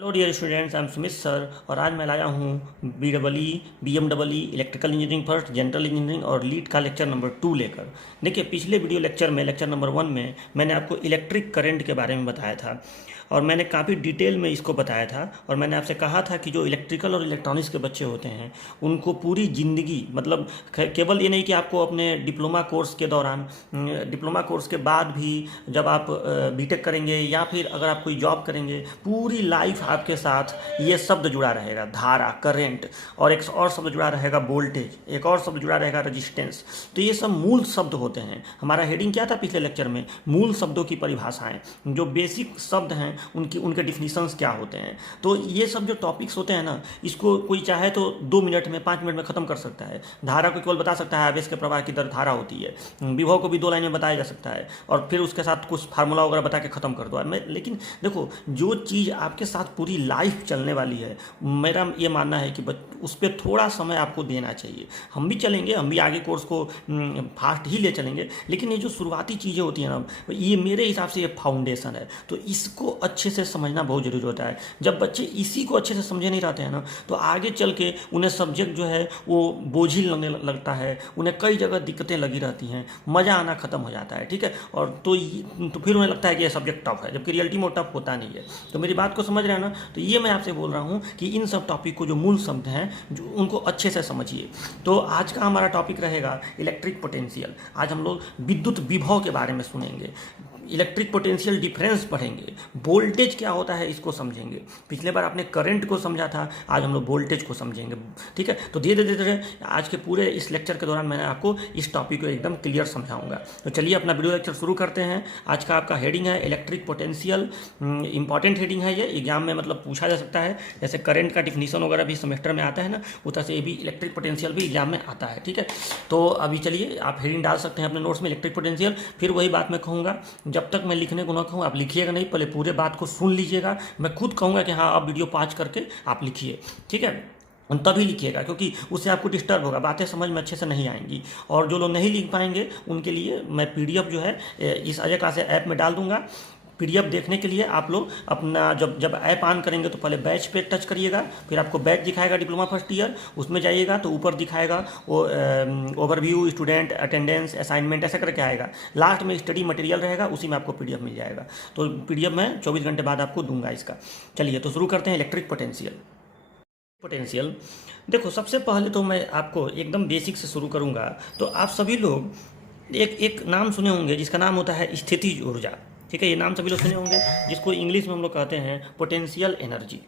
Hello dear students, I am Sumit sir और आज मैं लाया हूँ BEE electrical engineering first, general engineering और लीड का लेक्चर नंबर 2 लेकर। देखिए, पिछले वीडियो लेक्चर में लेक्चर नंबर 1 में मैंने आपको इलेक्ट्रिक करंट के बारे में बताया था और मैंने काफ़ी डिटेल में इसको बताया था और मैंने आपसे कहा था कि जो इलेक्ट्रिकल और इलेक्ट्रॉनिक्स के बच्चे होते हैं उनको पूरी ज़िंदगी, मतलब केवल ये नहीं कि आपको अपने डिप्लोमा कोर्स के दौरान, डिप्लोमा कोर्स के बाद भी जब आप बीटेक करेंगे या फिर अगर आप कोई जॉब करेंगे, पूरी लाइफ आपके साथ ये शब्द जुड़ा रहेगा, धारा, करंट, और एक और शब्द जुड़ा रहेगा वोल्टेज, एक और शब्द जुड़ा रहेगा रेजिस्टेंस। तो ये सब मूल शब्द होते हैं। हमारा हेडिंग क्या था पिछले लेक्चर में? मूल शब्दों की परिभाषाएं, जो बेसिक शब्द हैं उनके डिफिनीशंस क्या होते हैं। तो ये सब जो टॉपिक्स होते हैं ना, इसको कोई चाहे तो 2 मिनट में, 5 मिनट में ख़त्म कर सकता है। धारा को केवल बता सकता है आवेश के प्रवाह की दर धारा होती है, विभव को भी 2 लाइन में बताया जा सकता है और फिर उसके साथ कुछ फार्मूला वगैरह बता के ख़त्म कर दो। लेकिन देखो, जो चीज़ आपके साथ पूरी लाइफ चलने वाली है, मेरा ये मानना है कि उस पर थोड़ा समय आपको देना चाहिए। हम भी चलेंगे, हम भी आगे कोर्स को फास्ट ही ले चलेंगे, लेकिन ये जो शुरुआती चीज़ें होती हैं ना, ये मेरे हिसाब से ये फाउंडेशन है। तो इसको अच्छे से समझना बहुत ज़रूरी होता है। जब बच्चे इसी को अच्छे से समझे नहीं रहते हैं ना, तो आगे चल के उन्हें सब्जेक्ट जो है वो बोझिल लगने लगता है, उन्हें कई जगह दिक्कतें लगी रहती हैं, मज़ा आना ख़त्म हो जाता है। ठीक है, और तो फिर उन्हें लगता है कि ये सब्जेक्ट टफ है, जबकि रियलिटी में टफ होता नहीं है। तो मेरी बात को समझ रहे हैं ना? तो ये मैं आपसे बोल रहा हूँ कि इन सब टॉपिक को, जो मूल शब्द हैं, जो उनको अच्छे से समझिए। तो आज का हमारा टॉपिक रहेगा इलेक्ट्रिक पोटेंशियल। आज हम लोग विद्युत विभव के बारे में सुनेंगे, इलेक्ट्रिक पोटेंशियल डिफरेंस पढ़ेंगे, वोल्टेज क्या होता है इसको समझेंगे। पिछले बार आपने करंट को समझा था, आज हम लोग वोल्टेज को समझेंगे। ठीक है, तो धीरे धीरे आज के पूरे इस लेक्चर के दौरान मैंने आपको इस टॉपिक को एकदम क्लियर समझाऊंगा। तो चलिए अपना वीडियो लेक्चर शुरू करते हैं। आज का आपका हेडिंग है इलेक्ट्रिक पोटेंशियल। इंपॉर्टेंट हेडिंग है ये, एग्जाम में मतलब पूछा जा सकता है। जैसे करंट का डिफिनीशन वगैरह भी सेमेस्टर में आता है ना, उस तरह से ये भी इलेक्ट्रिक पोटेंशियल भी एग्जाम में आता है। ठीक है, तो अभी चलिए आप हेडिंग डाल सकते हैं अपने नोट्स में, इलेक्ट्रिक पोटेंशियल। फिर वही बात मैं कहूँगा, जब तक मैं लिखने को ना कहूँ आप लिखिएगा नहीं, पहले पूरे बात को सुन लीजिएगा। मैं खुद कहूँगा कि हाँ, आप वीडियो पॉज करके आप लिखिए। ठीक है, तभी लिखिएगा, क्योंकि उससे आपको डिस्टर्ब होगा, बातें समझ में अच्छे से नहीं आएंगी। और जो लोग नहीं लिख पाएंगे उनके लिए मैं PDF जो है इस अजय क्लासेस ऐप में डाल दूंगा। PDF देखने के लिए आप लोग अपना जब ऐप ऑन करेंगे तो पहले बैच पे टच करिएगा, फिर आपको बैच दिखाएगा डिप्लोमा फर्स्ट ईयर, उसमें जाइएगा तो ऊपर दिखाएगा वो ओवरव्यू, स्टूडेंट अटेंडेंस, असाइनमेंट, ऐसा करके आएगा। लास्ट में स्टडी मटेरियल रहेगा, उसी में आपको PDF मिल जाएगा। तो PDF मैं 24 घंटे बाद आपको दूंगा इसका। चलिए तो शुरू करते हैं इलेक्ट्रिक पोटेंशियल। देखो, सबसे पहले तो मैं आपको एकदम बेसिक से शुरू करूँगा। तो आप सभी लोग एक नाम सुने होंगे जिसका नाम होता है स्थितिज ऊर्जा। ठीक है, ये नाम सभी लोग सुने होंगे, जिसको इंग्लिश में हम लोग कहते हैं पोटेंशियल एनर्जी।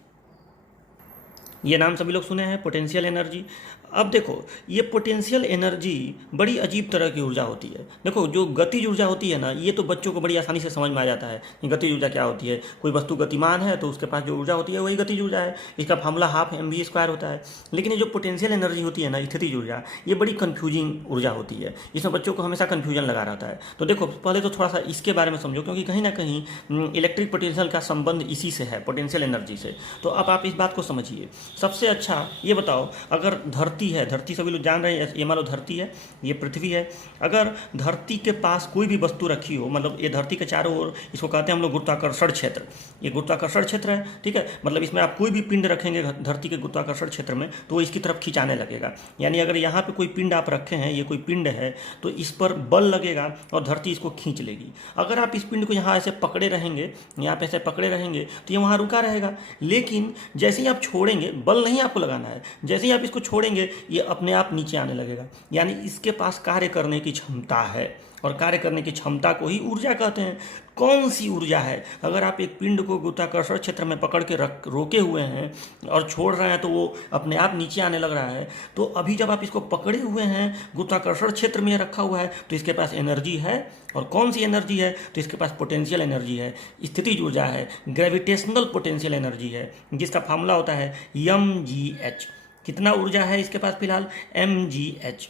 ये नाम सभी लोग सुने हैं, पोटेंशियल एनर्जी। अब देखो, ये पोटेंशियल एनर्जी बड़ी अजीब तरह की ऊर्जा होती है। देखो, जो गतिज ऊर्जा होती है ना, ये तो बच्चों को बड़ी आसानी से समझ में आ जाता है कि गतिज ऊर्जा क्या होती है। कोई वस्तु गतिमान है तो उसके पास जो ऊर्जा होती है वही गतिज ऊर्जा है। इसका फार्मूला 12mv² होता है। लेकिन ये जो पोटेंशियल एनर्जी होती है ना, स्थितिज ऊर्जा, ये बड़ी कन्फ्यूजिंग ऊर्जा होती है। इसमें बच्चों को हमेशा कन्फ्यूजन लगा रहता है। तो देखो, पहले तो थोड़ा सा इसके बारे में समझो, क्योंकि कहीं ना कहीं इलेक्ट्रिक पोटेंशियल का संबंध इसी से है, पोटेंशियल एनर्जी से। तो अब आप इस बात को समझिए। सबसे अच्छा ये बताओ, अगर धरती है, धरती सभी लोग जान रहे हैं, ये मान लो धरती है, ये पृथ्वी है। अगर धरती के पास कोई भी वस्तु रखी हो, मतलब ये धरती के चारों ओर, इसको कहते हैं हम लोग गुरुत्वाकर्षण क्षेत्र। ये गुरुत्वाकर्षण क्षेत्र है। ठीक है, मतलब इसमें आप कोई भी पिंड रखेंगे धरती के गुरुत्वाकर्षण क्षेत्र में तो वो इसकी तरफ खिंचाने लगेगा। यानी अगर यहाँ पे कोई पिंड आप रखे हैं, ये कोई पिंड है, तो इस पर बल लगेगा और धरती इसको खींच लेगी। अगर आप इस पिंड को यहाँ ऐसे पकड़े रहेंगे, यहाँ पे ऐसे पकड़े रहेंगे, तो ये वहाँ रुका रहेगा। लेकिन जैसे ही आप छोड़ेंगे, बल नहीं आपको लगाना है, जैसे ही आप इसको छोड़ेंगे ये अपने आप नीचे आने लगेगा। यानी इसके पास कार्य करने की क्षमता है, और कार्य करने की क्षमता को ही ऊर्जा कहते हैं। कौन सी ऊर्जा है? अगर आप एक पिंड को गुरुत्वाकर्षण क्षेत्र में पकड़ के रोके हुए हैं और छोड़ रहे हैं तो वो अपने आप नीचे आने लग रहा है। तो अभी जब आप इसको पकड़े हुए हैं, गुरुत्वाकर्षण क्षेत्र में रखा हुआ है, तो इसके पास एनर्जी है। और कौन सी एनर्जी है? तो इसके पास पोटेंशियल एनर्जी है, स्थितिज ऊर्जा है, ग्रेविटेशनल पोटेंशियल एनर्जी है, जिसका फार्मूला होता है mgh। कितना ऊर्जा है इसके पास फिलहाल? mgh।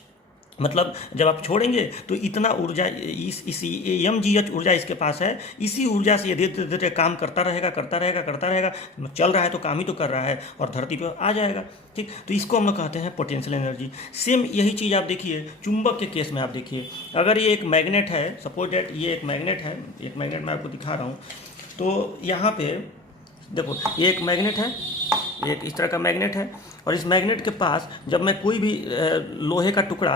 मतलब जब आप छोड़ेंगे तो इतना ऊर्जा, इसी mgh ऊर्जा इसके पास है। इसी ऊर्जा से ये धीरे धीरे काम करता रहेगा, चल रहा है तो काम ही तो कर रहा है, और धरती पे आ जाएगा। ठीक, तो इसको हम लोग कहते हैं पोटेंशियल एनर्जी। सेम यही चीज़ आप देखिए चुंबक के केस में। आप देखिए, अगर ये एक मैग्नेट है, सपोज डेट ये एक मैग्नेट है, एक मैग्नेट मैं आपको दिखा रहा हूँ। तो यहाँ पे देखो ये एक मैग्नेट है, एक इस तरह का मैग्नेट है, और इस मैग्नेट के पास जब मैं कोई भी लोहे का टुकड़ा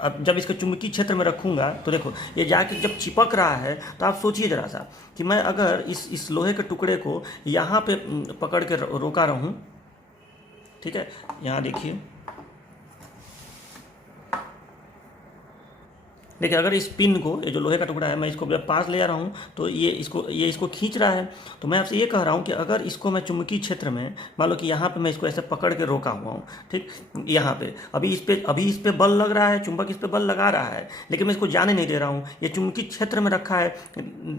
अब जब इसके चुंबकीय क्षेत्र में रखूँगा तो देखो ये जाके जब चिपक रहा है, तो आप सोचिए ज़रा सा कि मैं अगर इस लोहे के टुकड़े को यहाँ पे पकड़ के रोका रहूँ, ठीक है, यहाँ देखिए देखिए अगर इस पिन को, ये जो लोहे का टुकड़ा है, मैं इसको जब पास ले जा रहा हूँ तो ये इसको खींच रहा है। तो मैं आपसे ये कह रहा हूँ कि अगर इसको मैं चुंबकीय क्षेत्र में, मान लो कि यहाँ पे मैं इसको ऐसे पकड़ के रोका हुआ हूँ, ठीक, यहाँ पे अभी इस पे बल लग रहा है, चुंबक इस पे बल लगा रहा है, लेकिन मैं इसको जाने नहीं दे रहा हूँ, ये चुंबकीय क्षेत्र में रखा है,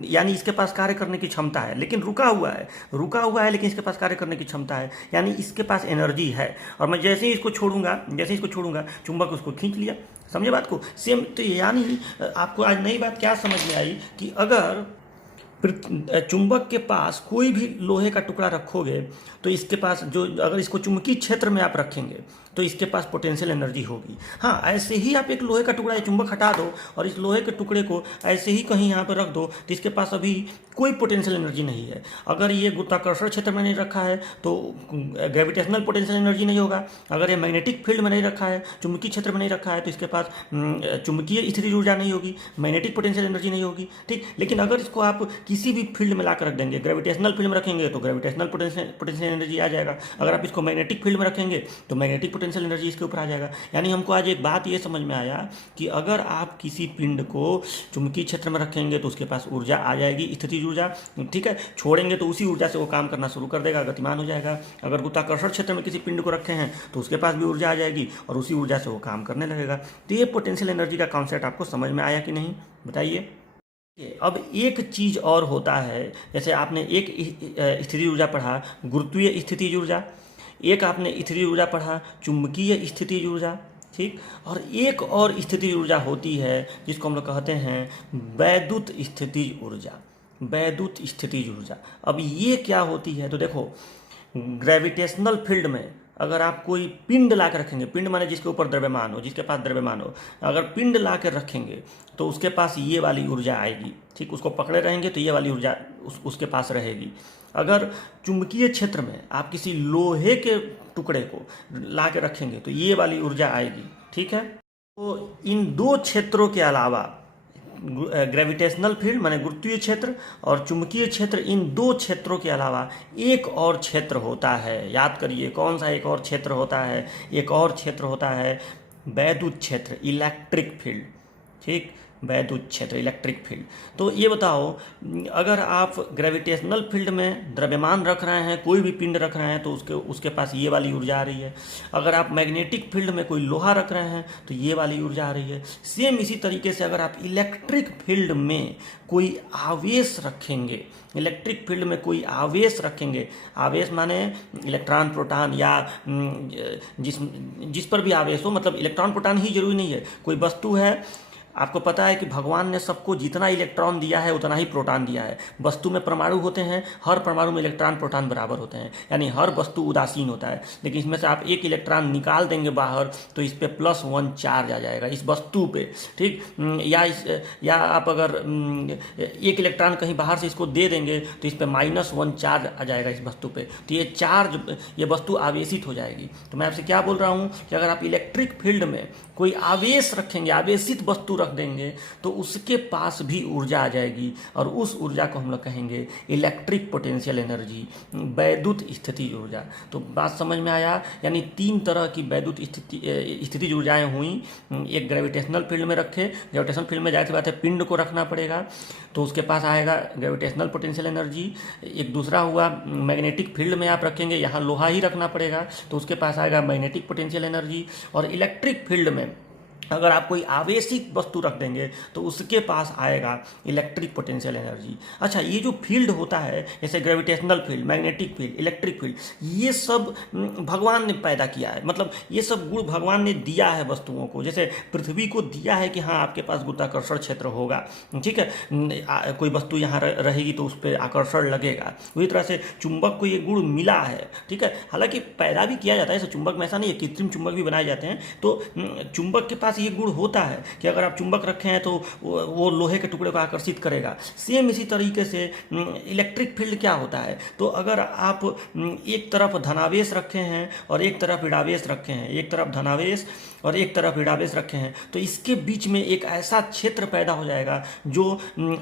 यानी इसके पास कार्य करने की क्षमता है, लेकिन रुका हुआ है लेकिन इसके पास कार्य करने की क्षमता है, यानी इसके पास एनर्जी है। और मैं जैसे ही इसको छोड़ूंगा चुंबक उसको खींच लिया। समझे बात को? सेम तो यानी आपको आज नई बात क्या समझ में आई कि अगर चुंबक के पास कोई भी लोहे का टुकड़ा रखोगे तो इसके पास जो, अगर इसको चुंबकीय क्षेत्र में आप रखेंगे तो इसके पास पोटेंशियल एनर्जी होगी। हाँ, ऐसे ही आप एक लोहे का टुकड़ा, ये चुंबक हटा दो और इस लोहे के टुकड़े को ऐसे ही कहीं यहाँ पर रख दो तो इसके पास अभी कोई पोटेंशियल एनर्जी नहीं है। अगर ये गुरुत्वाकर्षण क्षेत्र में नहीं रखा है तो ग्रेविटेशनल पोटेंशियल एनर्जी नहीं होगा। अगर ये मैग्नेटिक फील्ड में नहीं रखा है, चुंबकीय क्षेत्र में नहीं रखा है, तो इसके पास चुंबकीय स्थितिज ऊर्जा नहीं होगी, मैग्नेटिक पोटेंशियल एनर्जी नहीं होगी, ठीक। लेकिन अगर इसको आप किसी भी फील्ड में ला कर रख देंगे, ग्रेविटेशनल फील्ड में रखेंगे तो ग्रेविटेशनल पोटेंशियल एनर्जी आ जाएगा। अगर आप इसको मैग्नेटिक फील्ड में रखेंगे तो मैग्नेटिक पोटेंशियल एनर्जी इसके ऊपर आ जाएगा। यानी हमको आज एक बात ये समझ में आया कि अगर आप किसी पिंड को चुंबकीय क्षेत्र में रखेंगे तो उसके पास ऊर्जा आ जाएगी, स्थितिज ऊर्जा, ठीक है। छोड़ेंगे तो उसी ऊर्जा से वो काम करना शुरू कर देगा, गतिमान हो जाएगा। अगर गुरुत्वाकर्षण क्षेत्र में किसी पिंड को रखे हैं तो उसके पास भी ऊर्जा आ जाएगी और उसी ऊर्जा से वो काम करने लगेगा। तो ये पोटेंशियल एनर्जी का कॉन्सेप्ट आपको समझ में आया कि नहीं, बताइए। अब एक चीज और होता है, जैसे आपने एक स्थितिज ऊर्जा पढ़ा, गुरुत्वीय स्थितिज ऊर्जा, एक आपने स्थितिज ऊर्जा पढ़ा, चुंबकीय स्थितिज ऊर्जा, ठीक। और एक और स्थितिज ऊर्जा होती है जिसको हम लोग कहते हैं वैद्युत स्थितिज ऊर्जा, वैद्युत स्थितिज ऊर्जा। अब ये क्या होती है? तो देखो, ग्रेविटेशनल फील्ड में अगर आप कोई पिंड ला कर रखेंगे, पिंड माने जिसके ऊपर द्रव्यमान हो, जिसके पास द्रव्यमान हो, अगर पिंड ला कर रखेंगे तो उसके पास ये वाली ऊर्जा आएगी, ठीक। उसको पकड़े रहेंगे तो ये वाली ऊर्जा उसके पास रहेगी। अगर चुंबकीय क्षेत्र में आप किसी लोहे के टुकड़े को ला के रखेंगे तो ये वाली ऊर्जा आएगी, ठीक है। तो इन दो क्षेत्रों के अलावा, ग्रेविटेशनल फील्ड माने गुरुत्वीय क्षेत्र और चुंबकीय क्षेत्र, इन दो क्षेत्रों के अलावा एक और क्षेत्र होता है। याद करिए कौन सा एक और क्षेत्र होता है? एक और क्षेत्र होता है वैद्युत क्षेत्र, इलेक्ट्रिक फील्ड, ठीक। वैद्युत क्षेत्र, इलेक्ट्रिक फील्ड। तो ये बताओ, अगर आप ग्रेविटेशनल फील्ड में द्रव्यमान रख रहे हैं, कोई भी पिंड रख रहे हैं तो उसके पास ये वाली ऊर्जा आ रही है। अगर आप मैग्नेटिक फील्ड में कोई लोहा रख रहे हैं तो ये वाली ऊर्जा आ रही है। सेम इसी तरीके से अगर आप इलेक्ट्रिक फील्ड में कोई आवेश रखेंगे, इलेक्ट्रिक फील्ड में कोई आवेश रखेंगे, आवेश माने इलेक्ट्रॉन प्रोटॉन या जिस पर भी आवेश हो, मतलब इलेक्ट्रॉन प्रोटॉन ही जरूरी नहीं है, कोई वस्तु है। आपको पता है कि भगवान ने सबको जितना इलेक्ट्रॉन दिया है उतना ही प्रोटॉन दिया है। वस्तु में परमाणु होते हैं, हर परमाणु में इलेक्ट्रॉन प्रोटॉन बराबर होते हैं, यानी हर वस्तु उदासीन होता है। लेकिन इसमें से आप एक इलेक्ट्रॉन निकाल देंगे बाहर तो इस पर +1 चार्ज आ जाएगा इस वस्तु पे, ठीक। या आप अगर एक इलेक्ट्रॉन कहीं बाहर से इसको दे देंगे तो इस पर -1 चार्ज आ जाएगा इस वस्तु पे। तो ये वस्तु आवेशित हो जाएगी। तो मैं आपसे क्या बोल रहा हूँ कि अगर आप इलेक्ट्रिक फील्ड में कोई आवेश रखेंगे, आवेशित वस्तु रख देंगे तो उसके पास भी ऊर्जा आ जाएगी और उस ऊर्जा को हम लोग कहेंगे इलेक्ट्रिक पोटेंशियल एनर्जी, वैद्युत स्थितिज ऊर्जा। तो बात समझ में आया? यानी 3 तरह की वैद्युत स्थितिज ऊर्जाएं हुई। एक ग्रेविटेशनल फील्ड में रखे, ग्रेविटेशनल फील्ड में जाहिर सी बात है पिंड को रखना पड़ेगा तो उसके पास आएगा ग्रेविटेशनल पोटेंशियल एनर्जी। एक दूसरा हुआ मैग्नेटिक फील्ड में आप रखेंगे, यहाँ लोहा ही रखना पड़ेगा तो उसके पास आएगा मैग्नेटिक पोटेंशियल एनर्जी। और इलेक्ट्रिक फील्ड में अगर आप कोई आवेशित वस्तु रख देंगे तो उसके पास आएगा इलेक्ट्रिक पोटेंशियल एनर्जी। अच्छा, ये जो फील्ड होता है जैसे gravitational field, magnetic field, electric field, ये सब भगवान ने पैदा किया है, मतलब ये सब गुण भगवान ने दिया है वस्तुओं को। जैसे पृथ्वी को दिया है कि हाँ आपके पास गुरुत्वाकर्षण क्षेत्र होगा, ठीक है, कोई वस्तु यहाँ रहेगी तो उस पर आकर्षण लगेगा। वही तरह से चुंबक को ये गुण मिला है, ठीक है। हालांकि पैदा भी किया जाता है, ऐसे चुंबक में ऐसा नहीं है, कृत्रिम चुंबक भी बनाए जाते हैं। तो चुंबक के पास ये गुण होता है कि अगर आप चुंबक रखे हैं तो वो लोहे के टुकड़े को आकर्षित करेगा। सेम इसी तरीके से इलेक्ट्रिक फील्ड क्या होता है, तो अगर आप एक तरफ धनावेश रखे हैं और एक तरफ ऋणावेश रखे हैं, एक तरफ धनावेश और एक तरफ ऋणावेश रखे हैं, तो इसके बीच में एक ऐसा क्षेत्र पैदा हो जाएगा जो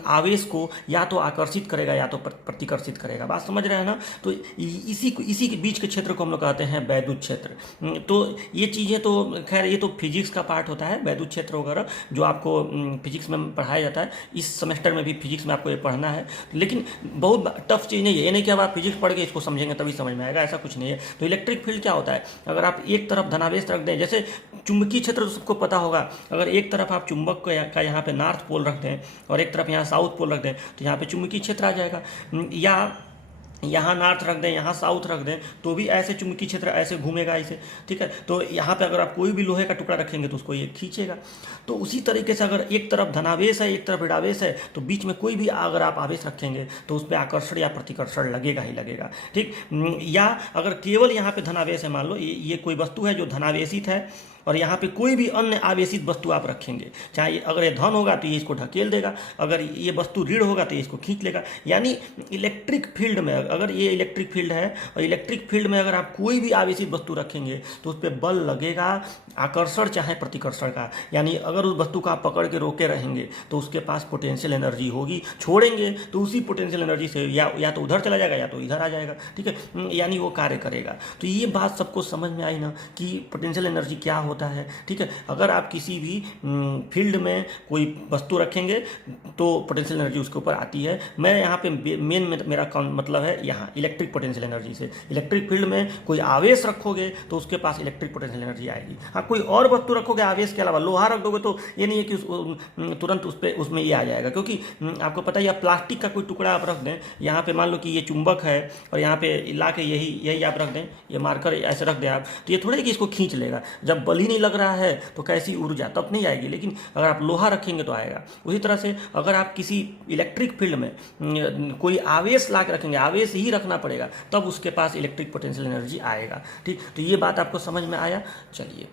आवेश को या तो आकर्षित करेगा या तो प्रतिकर्षित करेगा। बात समझ रहे हैं ना। तो इसी के बीच के क्षेत्र को हम लोग कहते हैं वैद्युत क्षेत्र। तो ये चीज़ें तो खैर ये तो फिजिक्स का पार्ट होता है, वैद्युत क्षेत्र वगैरह जो आपको फिजिक्स में पढ़ाया जाता है। इस सेमेस्टर में भी फिजिक्स में आपको ये पढ़ना है, लेकिन बहुत टफ चीज़ नहीं है। ये नहीं कि अब आप फिजिक्स पढ़ के इसको समझेंगे तभी समझ में आएगा, ऐसा कुछ नहीं है। तो इलेक्ट्रिक फील्ड क्या होता है, अगर आप एक तरफ धनावेश रख दें, जैसे चुंबकीय क्षेत्र तो सबको पता होगा, अगर एक तरफ आप चुंबक का यहाँ पे नॉर्थ पोल रख दें और एक तरफ यहाँ साउथ पोल रख दें तो यहाँ पे चुंबकीय क्षेत्र आ जाएगा। या यहाँ नॉर्थ रख दें, यहाँ साउथ रख दें, तो भी ऐसे चुंबकीय क्षेत्र ऐसे घूमेगा ऐसे, ठीक है। तो यहाँ पे अगर आप कोई भी लोहे का टुकड़ा रखेंगे तो उसको ये खींचेगा। तो उसी तरीके से अगर एक तरफ धनावेश है एक तरफ ऋणावेश है तो बीच में कोई भी अगर आप आवेश रखेंगे तो उस पर आकर्षण या प्रतिकर्षण लगेगा ही लगेगा, ठीक। या अगर केवल यहाँ पे धनावेश है, मान लो ये कोई वस्तु है जो धनावेशित है और यहाँ पे कोई भी अन्य आवेशित वस्तु आप रखेंगे, चाहे अगर ये धन होगा तो ये इसको ढकेल देगा, अगर ये वस्तु ऋण होगा तो ये इसको खींच लेगा। यानी इलेक्ट्रिक फील्ड में अगर ये इलेक्ट्रिक फील्ड है और इलेक्ट्रिक फील्ड में अगर आप कोई भी आवेशित वस्तु रखेंगे तो उस पर बल लगेगा, आकर्षण चाहे प्रतिकर्षण का। यानी अगर उस वस्तु को आप पकड़ के रोके रहेंगे तो उसके पास पोटेंशियल एनर्जी होगी, छोड़ेंगे तो उसी पोटेंशियल एनर्जी से या तो उधर चला जाएगा या तो इधर आ जाएगा, ठीक है। यानी वो कार्य करेगा। तो ये बात सबको समझ में आई ना कि पोटेंशियल एनर्जी क्या होता है, ठीक है। अगर आप किसी भी फील्ड में कोई वस्तु रखेंगे तो पोटेंशियल एनर्जी उसके ऊपर आती है। मैं यहाँ पे मेन मेरा मतलब है यहाँ इलेक्ट्रिक पोटेंशियल एनर्जी से। इलेक्ट्रिक फील्ड में कोई आवेश रखोगे तो उसके पास इलेक्ट्रिक पोटेंशियल एनर्जी आएगी। हाँ, कोई और वस्तु रखोगे आवेश के अलावा, लोहा रख दोगे तो ये नहीं है कि तुरंत उसमें ये आ जाएगा, क्योंकि आपको पता है या प्लास्टिक का कोई टुकड़ा आप रख दें, यहाँ पे मान लो कि ये चुंबक है और यहाँ पे ला के यही आप रख दें, ये मार्कर ऐसे रख दें आप, तो ये थोड़ा कि इसको खींच लेगा। जब बल ही नहीं लग रहा है तो कैसी ऊर्जा, तब नहीं आएगी। लेकिन अगर आप लोहा रखेंगे तो आएगा। उसी तरह से अगर आप किसी इलेक्ट्रिक फील्ड में कोई आवेश ला के रखेंगे, आवेश ही रखना पड़ेगा, तब उसके पास इलेक्ट्रिक पोटेंशियल एनर्जी आएगा, ठीक। तो ये बात आपको समझ में आया। चलिए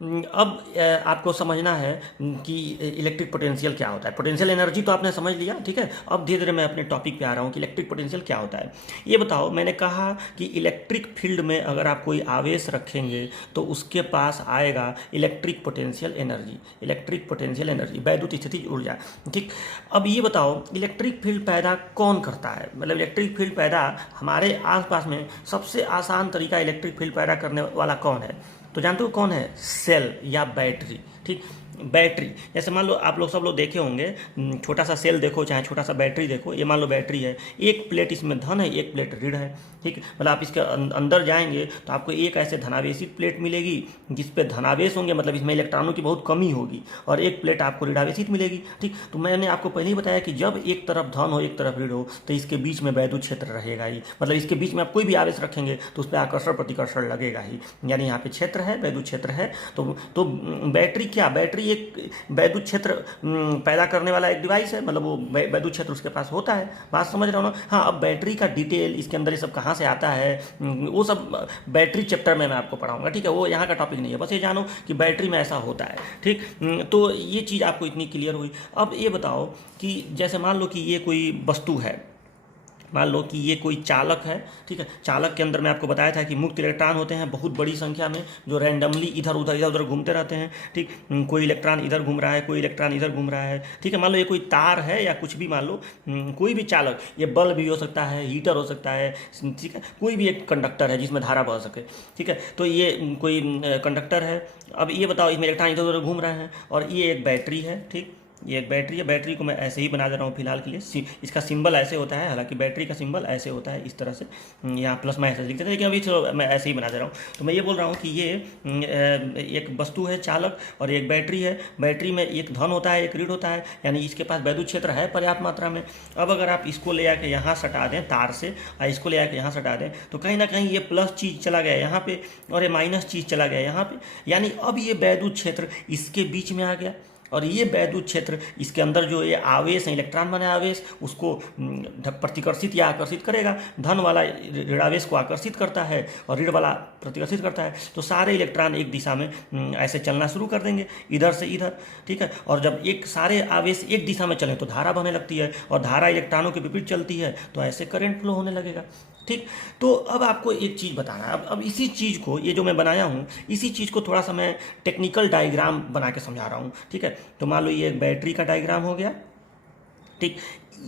अब आपको समझना है कि इलेक्ट्रिक पोटेंशियल क्या होता है। पोटेंशियल एनर्जी तो आपने समझ लिया, ठीक है। अब धीरे धीरे मैं अपने टॉपिक पे आ रहा हूँ कि इलेक्ट्रिक पोटेंशियल क्या होता है। ये बताओ, मैंने कहा कि इलेक्ट्रिक फील्ड में अगर आप कोई आवेश रखेंगे तो उसके पास आएगा electric potential energy, electric potential energy, वैद्युत स्थितिज ऊर्जा, ठीक। अब ये बताओ इलेक्ट्रिक फील्ड पैदा कौन करता है, मतलब इलेक्ट्रिक फील्ड पैदा हमारे आसपास में सबसे आसान तरीका इलेक्ट्रिक फील्ड पैदा करने वाला कौन है, तो जानते हो कौन है? सेल या बैटरी, ठीक। बैटरी, जैसे मान लो आप लोग सब लोग देखे होंगे, छोटा सा सेल देखो चाहे छोटा सा बैटरी देखो, ये मान लो बैटरी है, एक प्लेट इसमें धन है एक प्लेट ऋण है, ठीक। मतलब आप इसके अंदर जाएंगे तो आपको एक ऐसे धनावेशित प्लेट मिलेगी जिस पे धनावेश होंगे, मतलब इसमें इलेक्ट्रॉनों की बहुत कमी होगी, और एक प्लेट आपको ऋणावेशित मिलेगी, ठीक। तो मैंने आपको पहले ही बताया कि जब एक तरफ धन हो एक तरफ ऋण हो तो इसके बीच में वैद्युत क्षेत्र रहेगा ही, मतलब इसके बीच में आप कोई भी आवेश रखेंगे तो उस पर आकर्षण प्रतिकर्षण लगेगा ही, यानी यहाँ पे क्षेत्र है, वैद्युत क्षेत्र है। तो बैटरी क्या, बैटरी एक वैद्युत क्षेत्र पैदा करने वाला एक डिवाइस है, मतलब वो वैद्युत क्षेत्र उसके पास होता है। बात समझ रहे हो ना। हाँ, अब बैटरी का डिटेल इसके अंदर ये सब कहाँ से आता है वो सब बैटरी चैप्टर में मैं आपको पढ़ाऊंगा, ठीक है। वो यहाँ का टॉपिक नहीं है, बस ये जानो कि बैटरी में ऐसा होता है, ठीक। तो ये चीज़ आपको इतनी क्लियर हुई। अब ये बताओ कि जैसे मान लो कि ये कोई वस्तु है, मान लो कि ये कोई चालक है, ठीक है। चालक के अंदर मैं आपको बताया था कि मुक्त इलेक्ट्रॉन होते हैं बहुत बड़ी संख्या में, जो रैंडमली इधर उधर घूमते रहते हैं, ठीक। कोई इलेक्ट्रॉन इधर घूम रहा है, कोई इलेक्ट्रॉन इधर घूम रहा है, ठीक है। मान लो ये कोई तार है या कुछ भी, मान लो कोई भी चालक, ये बल्ब भी हो सकता है, हीटर हो सकता है, ठीक है। कोई भी एक कंडक्टर है जिसमें धारा बह सके, ठीक है। तो ये कोई कंडक्टर है। अब ये बताओ इसमें इलेक्ट्रॉन इधर उधर घूम रहे हैं, और ये एक बैटरी है, ठीक। ये एक बैटरी है। बैटरी को मैं ऐसे ही बना दे रहा हूँ फिलहाल के लिए, इसका सिंबल ऐसे होता है, हालांकि बैटरी का सिंबल ऐसे होता है इस तरह से, यहाँ प्लस माइनस लिखते थे, लेकिन अभी चलो मैं ऐसे ही बना दे रहा हूँ। तो मैं ये बोल रहा हूँ कि ये एक वस्तु है चालक और एक बैटरी है। बैटरी में एक धन होता है एक ऋण होता है, यानी इसके पास वैद्युत क्षेत्र है पर्याप्त मात्रा में। अब अगर आप इसको ले आके यहाँ सटा दें तार से, और इसको ले आके यहाँ सटा दें, तो कहीं ना कहीं ये प्लस चीज़ चला गया यहाँ पे और ये माइनस चीज़ चला गया यहाँ पे, यानी अब ये वैद्युत क्षेत्र इसके बीच में आ गया, और ये वैद्युत क्षेत्र इसके अंदर जो ये आवेश है, इलेक्ट्रॉन बने आवेश, उसको प्रतिकर्षित या आकर्षित करेगा। धन वाला ऋणावेश को आकर्षित करता है और ऋण वाला प्रतिकर्षित करता है। तो सारे इलेक्ट्रॉन एक दिशा में ऐसे चलना शुरू कर देंगे, इधर से इधर, ठीक है। और जब एक सारे आवेश एक दिशा में चलें तो धारा बहने लगती है, और धारा इलेक्ट्रॉनों के विपरीत चलती है तो ऐसे करंट फ्लो होने लगेगा, ठीक। तो अब आपको एक चीज़ बताना है। अब इसी चीज़ को, ये जो मैं बनाया हूँ, इसी चीज़ को थोड़ा सा मैं टेक्निकल डायग्राम बना के समझा रहा हूँ, ठीक है। तो मान लो ये एक बैटरी का डायग्राम हो गया, ठीक।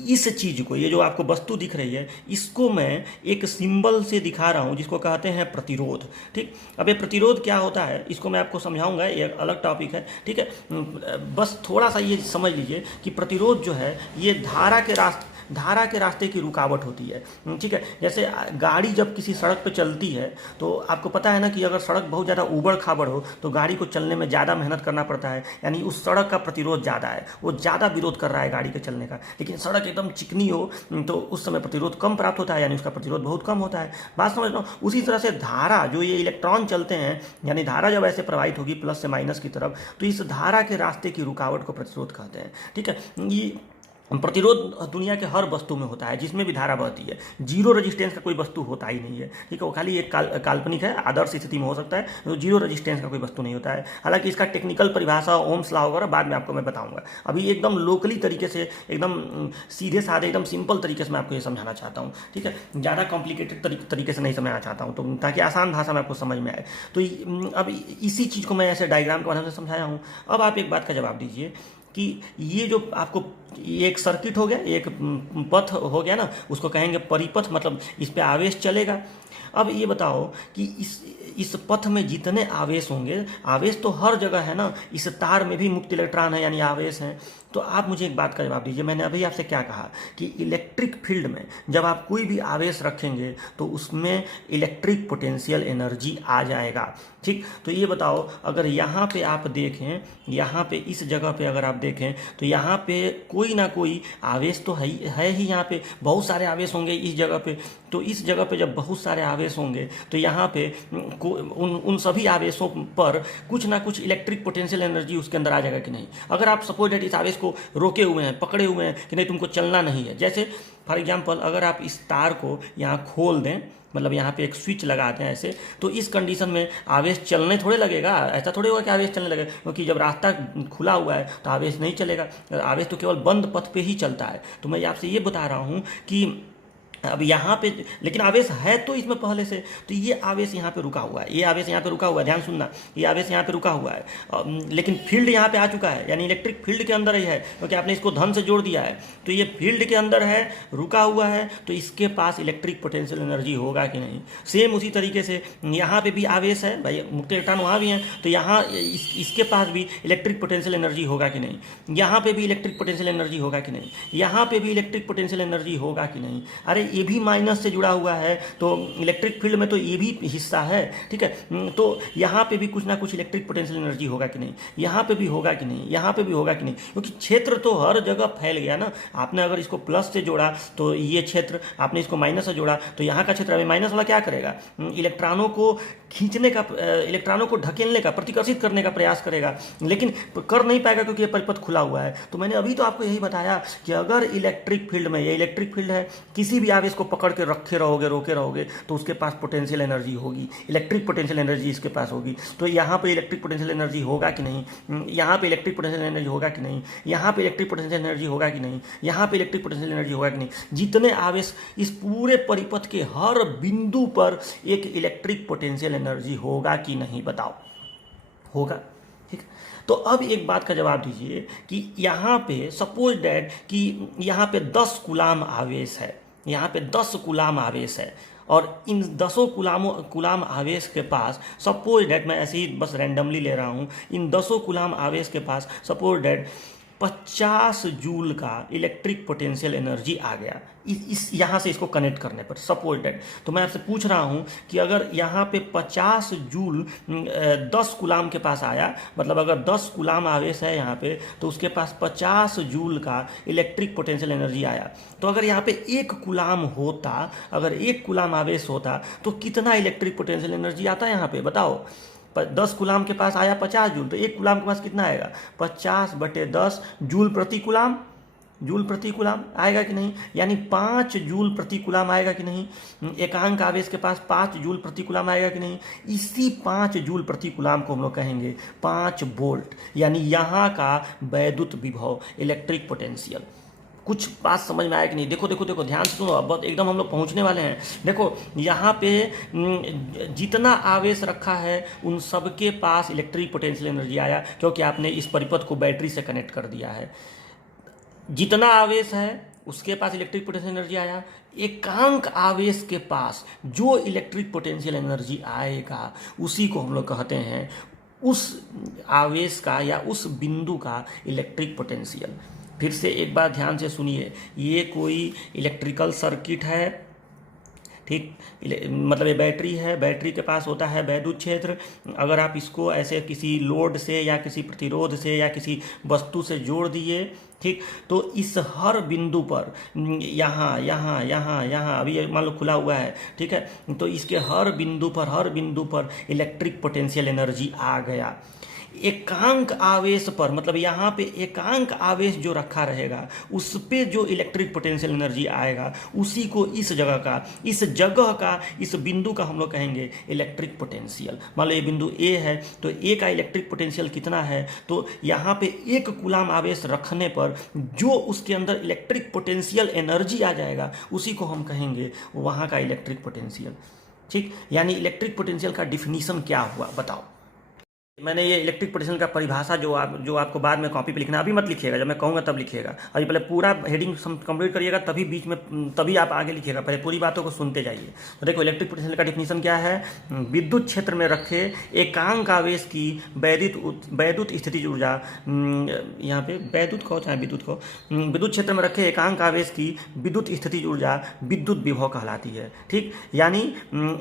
इस चीज़ को, ये जो आपको वस्तु दिख रही है, इसको मैं एक सिंबल से दिखा रहा हूँ जिसको कहते हैं प्रतिरोध, ठीक। अब ये प्रतिरोध क्या होता है इसको मैं आपको समझाऊंगा, ये अलग टॉपिक है, ठीक है। बस थोड़ा सा ये समझ लीजिए कि प्रतिरोध जो है ये धारा के रास्ते की रुकावट होती है, ठीक है। जैसे गाड़ी जब किसी सड़क पर चलती है तो आपको पता है ना कि अगर सड़क बहुत ज़्यादा ऊबड़ खाबड़ हो तो गाड़ी को चलने में ज़्यादा मेहनत करना पड़ता है, यानी उस सड़क का प्रतिरोध ज़्यादा है, वो ज़्यादा विरोध कर रहा है गाड़ी के चलने का। लेकिन सड़क एकदम चिकनी हो तो उस समय प्रतिरोध कम प्राप्त होता है, यानी उसका प्रतिरोध बहुत कम होता है। बात समझ लो। उसी तरह से धारा, जो ये इलेक्ट्रॉन चलते हैं, यानी धारा जब ऐसे प्रवाहित होगी प्लस से माइनस की तरफ, तो इस धारा के रास्ते की रुकावट को प्रतिरोध कहते हैं, ठीक है। ये प्रतिरोध दुनिया के हर वस्तु में होता है जिसमें भी धारा बहती है। जीरो रेजिस्टेंस का कोई वस्तु होता ही नहीं है, ठीक है। वो खाली एक काल्पनिक है, आदर्श स्थिति में हो सकता है, तो जीरो रेजिस्टेंस का कोई वस्तु नहीं होता है। हालांकि इसका टेक्निकल परिभाषा, ओम्स लॉ वगैरह बाद में आपको मैं बताऊंगा। अभी एकदम लोकली तरीके से, एकदम सीधे साधे, एकदम सिंपल तरीके से मैं आपको ये समझाना चाहता हूँ, ठीक है। ज़्यादा कॉम्प्लिकेटेड तरीके से नहीं समझाना चाहता हूँ, तो ताकि आसान भाषा में आपको समझ में आए। तो अब इसी चीज़ को मैं ऐसे डायग्राम के माध्यम से समझाया हूँ। अब आप एक बात का जवाब दीजिए कि ये जो आपको एक सर्किट हो गया, एक पथ हो गया ना, उसको कहेंगे परिपथ, मतलब इस पे आवेश चलेगा। अब ये बताओ कि इस पथ में जितने आवेश होंगे, आवेश तो हर जगह है ना, इस तार में भी मुक्त इलेक्ट्रॉन है, यानी आवेश हैं। तो आप मुझे एक बात का जवाब दीजिए, मैंने अभी आपसे क्या कहा कि इलेक्ट्रिक फील्ड में जब आप कोई भी आवेश रखेंगे तो उसमें इलेक्ट्रिक पोटेंशियल एनर्जी आ जाएगा, ठीक। तो ये बताओ, अगर यहाँ पे आप देखें, यहाँ पे इस जगह पे अगर आप देखें तो यहाँ पे कोई ना कोई आवेश तो है ही, यहाँ पे बहुत सारे आवेश होंगे इस जगह पे। तो इस जगह पे जब बहुत सारे आवेश होंगे तो यहाँ पे उन सभी आवेशों पर कुछ ना कुछ इलेक्ट्रिक पोटेंशियल एनर्जी उसके अंदर आ जाएगा कि नहीं। अगर आप सपोज दैट इस आवेश को रोके हुए हैं, पकड़े हुए हैं कि नहीं तुमको चलना नहीं है, जैसे फॉर एग्जांपल अगर आप इस तार को यहाँ खोल दें, मतलब यहाँ पे एक स्विच लगा दें ऐसे, तो इस कंडीशन में आवेश चलने थोड़े लगेगा, ऐसा थोड़े होगा कि आवेश चलने लगेगा, क्योंकि जब रास्ता खुला हुआ है तो आवेश नहीं चलेगा, आवेश तो केवल बंद पथ पे ही चलता है। तो मैं आपसे ये बता रहा हूँ कि अब यहाँ पे लेकिन आवेश है तो इसमें पहले से, तो ये आवेश यहाँ पे रुका हुआ है, ये आवेश यहाँ पे रुका हुआ है, ध्यान सुनना, ये आवेश यहाँ पे रुका हुआ है, लेकिन फील्ड यहाँ पे आ चुका है, यानी इलेक्ट्रिक फील्ड के अंदर ही है, क्योंकि आपने इसको धन से जोड़ दिया है। तो ये फील्ड के अंदर है, रुका हुआ है, तो इसके पास इलेक्ट्रिक पोटेंशियल एनर्जी होगा कि नहीं। सेम उसी तरीके से यहाँ पे भी आवेश है भाई, मुक्त इलेक्ट्रॉन वहाँ भी हैं, तो यहाँ इसके पास भी इलेक्ट्रिक पोटेंशियल एनर्जी होगा कि नहीं, यहाँ पे भी इलेक्ट्रिक पोटेंशियल एनर्जी होगा कि नहीं, यहाँ पे भी इलेक्ट्रिक पोटेंशियल एनर्जी होगा कि नहीं। अरे ये भी माइनस से जुड़ा हुआ है, तो इलेक्ट्रिक फील्ड में तो ये भी हिस्सा है, ठीक है। तो यहाँ पे भी कुछ ना कुछ इलेक्ट्रिक पोटेंशियल एनर्जी होगा कि नहीं, यहाँ पे भी होगा कि नहीं, यहाँ पे भी होगा कि नहीं, क्योंकि क्षेत्र तो हर जगह फैल गया ना। आपने अगर इसको प्लस से जोड़ा तो ये क्षेत्र, आपने इसको माइनस से जोड़ा तो यहाँ का क्षेत्र, अभी माइनस वाला क्या करेगा, इलेक्ट्रॉनों को खींचने का, इलेक्ट्रॉनों को ढकेलने का, प्रतिकर्षित करने का प्रयास करेगा, लेकिन कर नहीं पाएगा क्योंकि ये परिपथ खुला हुआ है। तो मैंने अभी तो आपको यही बताया कि अगर इलेक्ट्रिक फील्ड में, ये इलेक्ट्रिक फील्ड है, किसी भी आवेश को पकड़ के रखे रहोगे, रोके रहोगे, तो उसके पास पोटेंशियल एनर्जी होगी, इलेक्ट्रिक पोटेंशियल एनर्जी इसके पास होगी। तो यहाँ पे इलेक्ट्रिक पोटेंशियल एनर्जी होगा कि नहीं, यहाँ पे इलेक्ट्रिक पोटेंशियल एनर्जी होगा कि नहीं, यहाँ पे इलेक्ट्रिक पोटेंशियल एनर्जी होगा कि नहीं, यहाँ पे इलेक्ट्रिक पोटेंशियल एनर्जी होगा कि नहीं। जितने आवेश, इस पूरे परिपथ के हर बिंदु पर एक इलेक्ट्रिक पोटेंशियल एनर्जी होगा कि नहीं, बताओ, होगा, ठीक। तो अब एक बात का जवाब दीजिए कि यहाँ पे सपोज दैट कि यहाँ पे 10 कूलाम आवेश है, यहाँ पे 10 कूलाम आवेश है, और इन 10 कूलाम आवेश के पास सपोज डैट, मैं ऐसे ही बस रैंडमली ले रहा हूँ, इन 10 कूलाम आवेश के पास सपोज डैट 50 जूल का इलेक्ट्रिक पोटेंशियल एनर्जी आ गया इस यहाँ से इसको कनेक्ट करने पर, सपोज डैट। तो मैं आपसे पूछ रहा हूँ कि अगर यहाँ पे 50 जूल 10 कूलाम के पास आया, मतलब अगर 10 कूलाम आवेश है यहाँ पे, तो उसके पास 50 जूल का इलेक्ट्रिक पोटेंशियल एनर्जी आया। तो अगर यहाँ पे 1 कूलाम होता, अगर 1 कूलाम आवेश होता तो कितना इलेक्ट्रिक पोटेंशियल एनर्जी आता है यहाँ पे, बताओ। 10 कूलाम के पास आया 50 जूल, तो 1 कूलाम के पास कितना आएगा 50/10 जूल प्रति कूलाम, जूल प्रति कूलाम आएगा कि नहीं, यानी 5 जूल प्रति कूलाम आएगा कि नहीं। एकांक आवेश के पास 5 जूल प्रति कूलाम आएगा कि नहीं। इसी 5 जूल प्रति कूलाम को हम लोग कहेंगे 5 वोल्ट, यानी यहाँ का वैद्युत विभव, इलेक्ट्रिक पोटेंशियल। कुछ बात समझ में आया कि नहीं। देखो देखो देखो, ध्यान से सुनो, अब एकदम हम लोग पहुंचने वाले हैं। देखो यहाँ पे जितना आवेश रखा है उन सबके पास इलेक्ट्रिक पोटेंशियल एनर्जी आया, क्योंकि आपने इस परिपथ को बैटरी से कनेक्ट कर दिया है। जितना आवेश है उसके पास इलेक्ट्रिक पोटेंशियल एनर्जी आया। एकांक आवेश के पास जो इलेक्ट्रिक पोटेंशियल एनर्जी आएगा उसी को हम लोग कहते हैं उस आवेश का या उस बिंदु का इलेक्ट्रिक पोटेंशियल। फिर से एक बार ध्यान से सुनिए, ये कोई इलेक्ट्रिकल सर्किट है, ठीक, मतलब ये बैटरी है, बैटरी के पास होता है वैद्युत क्षेत्र। अगर आप इसको ऐसे किसी लोड से या किसी प्रतिरोध से या किसी वस्तु से जोड़ दिए, ठीक, तो इस हर बिंदु पर यहाँ यहाँ यहाँ यहाँ अभी मान लो खुला हुआ है, ठीक है, तो इसके हर बिंदु पर इलेक्ट्रिक पोटेंशियल एनर्जी आ गया। एकांक आवेश पर, मतलब यहाँ पे एकांक आवेश जो रखा रहेगा उस पे जो इलेक्ट्रिक पोटेंशियल एनर्जी आएगा उसी को इस जगह का इस बिंदु का हम लोग कहेंगे इलेक्ट्रिक पोटेंशियल। मान लो ये बिंदु ए है, तो ए का इलेक्ट्रिक पोटेंशियल कितना है, तो यहाँ पे 1 कूलाम आवेश रखने पर जो उसके अंदर इलेक्ट्रिक पोटेंशियल एनर्जी आ जाएगा उसी को हम कहेंगे वहाँ का इलेक्ट्रिक पोटेंशियल। ठीक, यानी इलेक्ट्रिक पोटेंशियल का डिफिनीशन क्या हुआ बताओ। मैंने ये इलेक्ट्रिक पोटेंशियल का परिभाषा जो आपको बाद में कॉपी पे लिखना, अभी मत लिखिएगा, जब मैं कहूँगा तब लिखिएगा। अभी पहले पूरा हेडिंग कंप्लीट करिएगा, तभी बीच में तभी आप आगे लिखिएगा, पहले पूरी बातों को सुनते जाइए। तो देखो इलेक्ट्रिक पोटेंशियल का डिफिनीशन क्या है, विद्युत क्षेत्र में रखे एकांक आवेश की वैद्युत स्थितिज ऊर्जा, यहाँ पे वैद्युत को चाहे विद्युत को, विद्युत क्षेत्र में रखे एकांक आवेश की विद्युत स्थितिज ऊर्जा विद्युत विभव कहलाती है। ठीक, यानी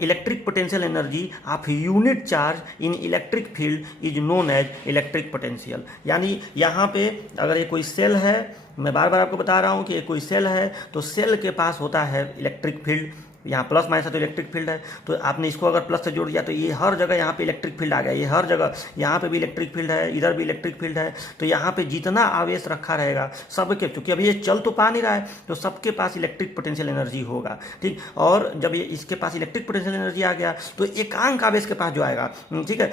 electric potential energy of unit charge in electric field is known as electric potential. यानी यहाँ पे अगर ये कोई सेल है, मैं बार बार आपको बता रहा हूँ कि ये कोई सेल है, तो सेल के पास होता है इलेक्ट्रिक फील्ड, यहाँ प्लस माइनस है तो इलेक्ट्रिक फील्ड है, तो आपने इसको अगर प्लस से जोड़ दिया तो ये हर जगह यहाँ पे इलेक्ट्रिक फील्ड आ गया, ये हर जगह यहाँ पे भी इलेक्ट्रिक फील्ड है, इधर भी इलेक्ट्रिक फील्ड है। तो यहाँ पे जितना आवेश रखा रहेगा सबके, क्योंकि अभी ये चल तो पा नहीं रहा है, तो सबके पास इलेक्ट्रिक पोटेंशियल एनर्जी होगा। ठीक, और जब ये इसके पास इलेक्ट्रिक पोटेंशियल एनर्जी आ गया तो एकांक आवेश के पास जो आएगा, ठीक है,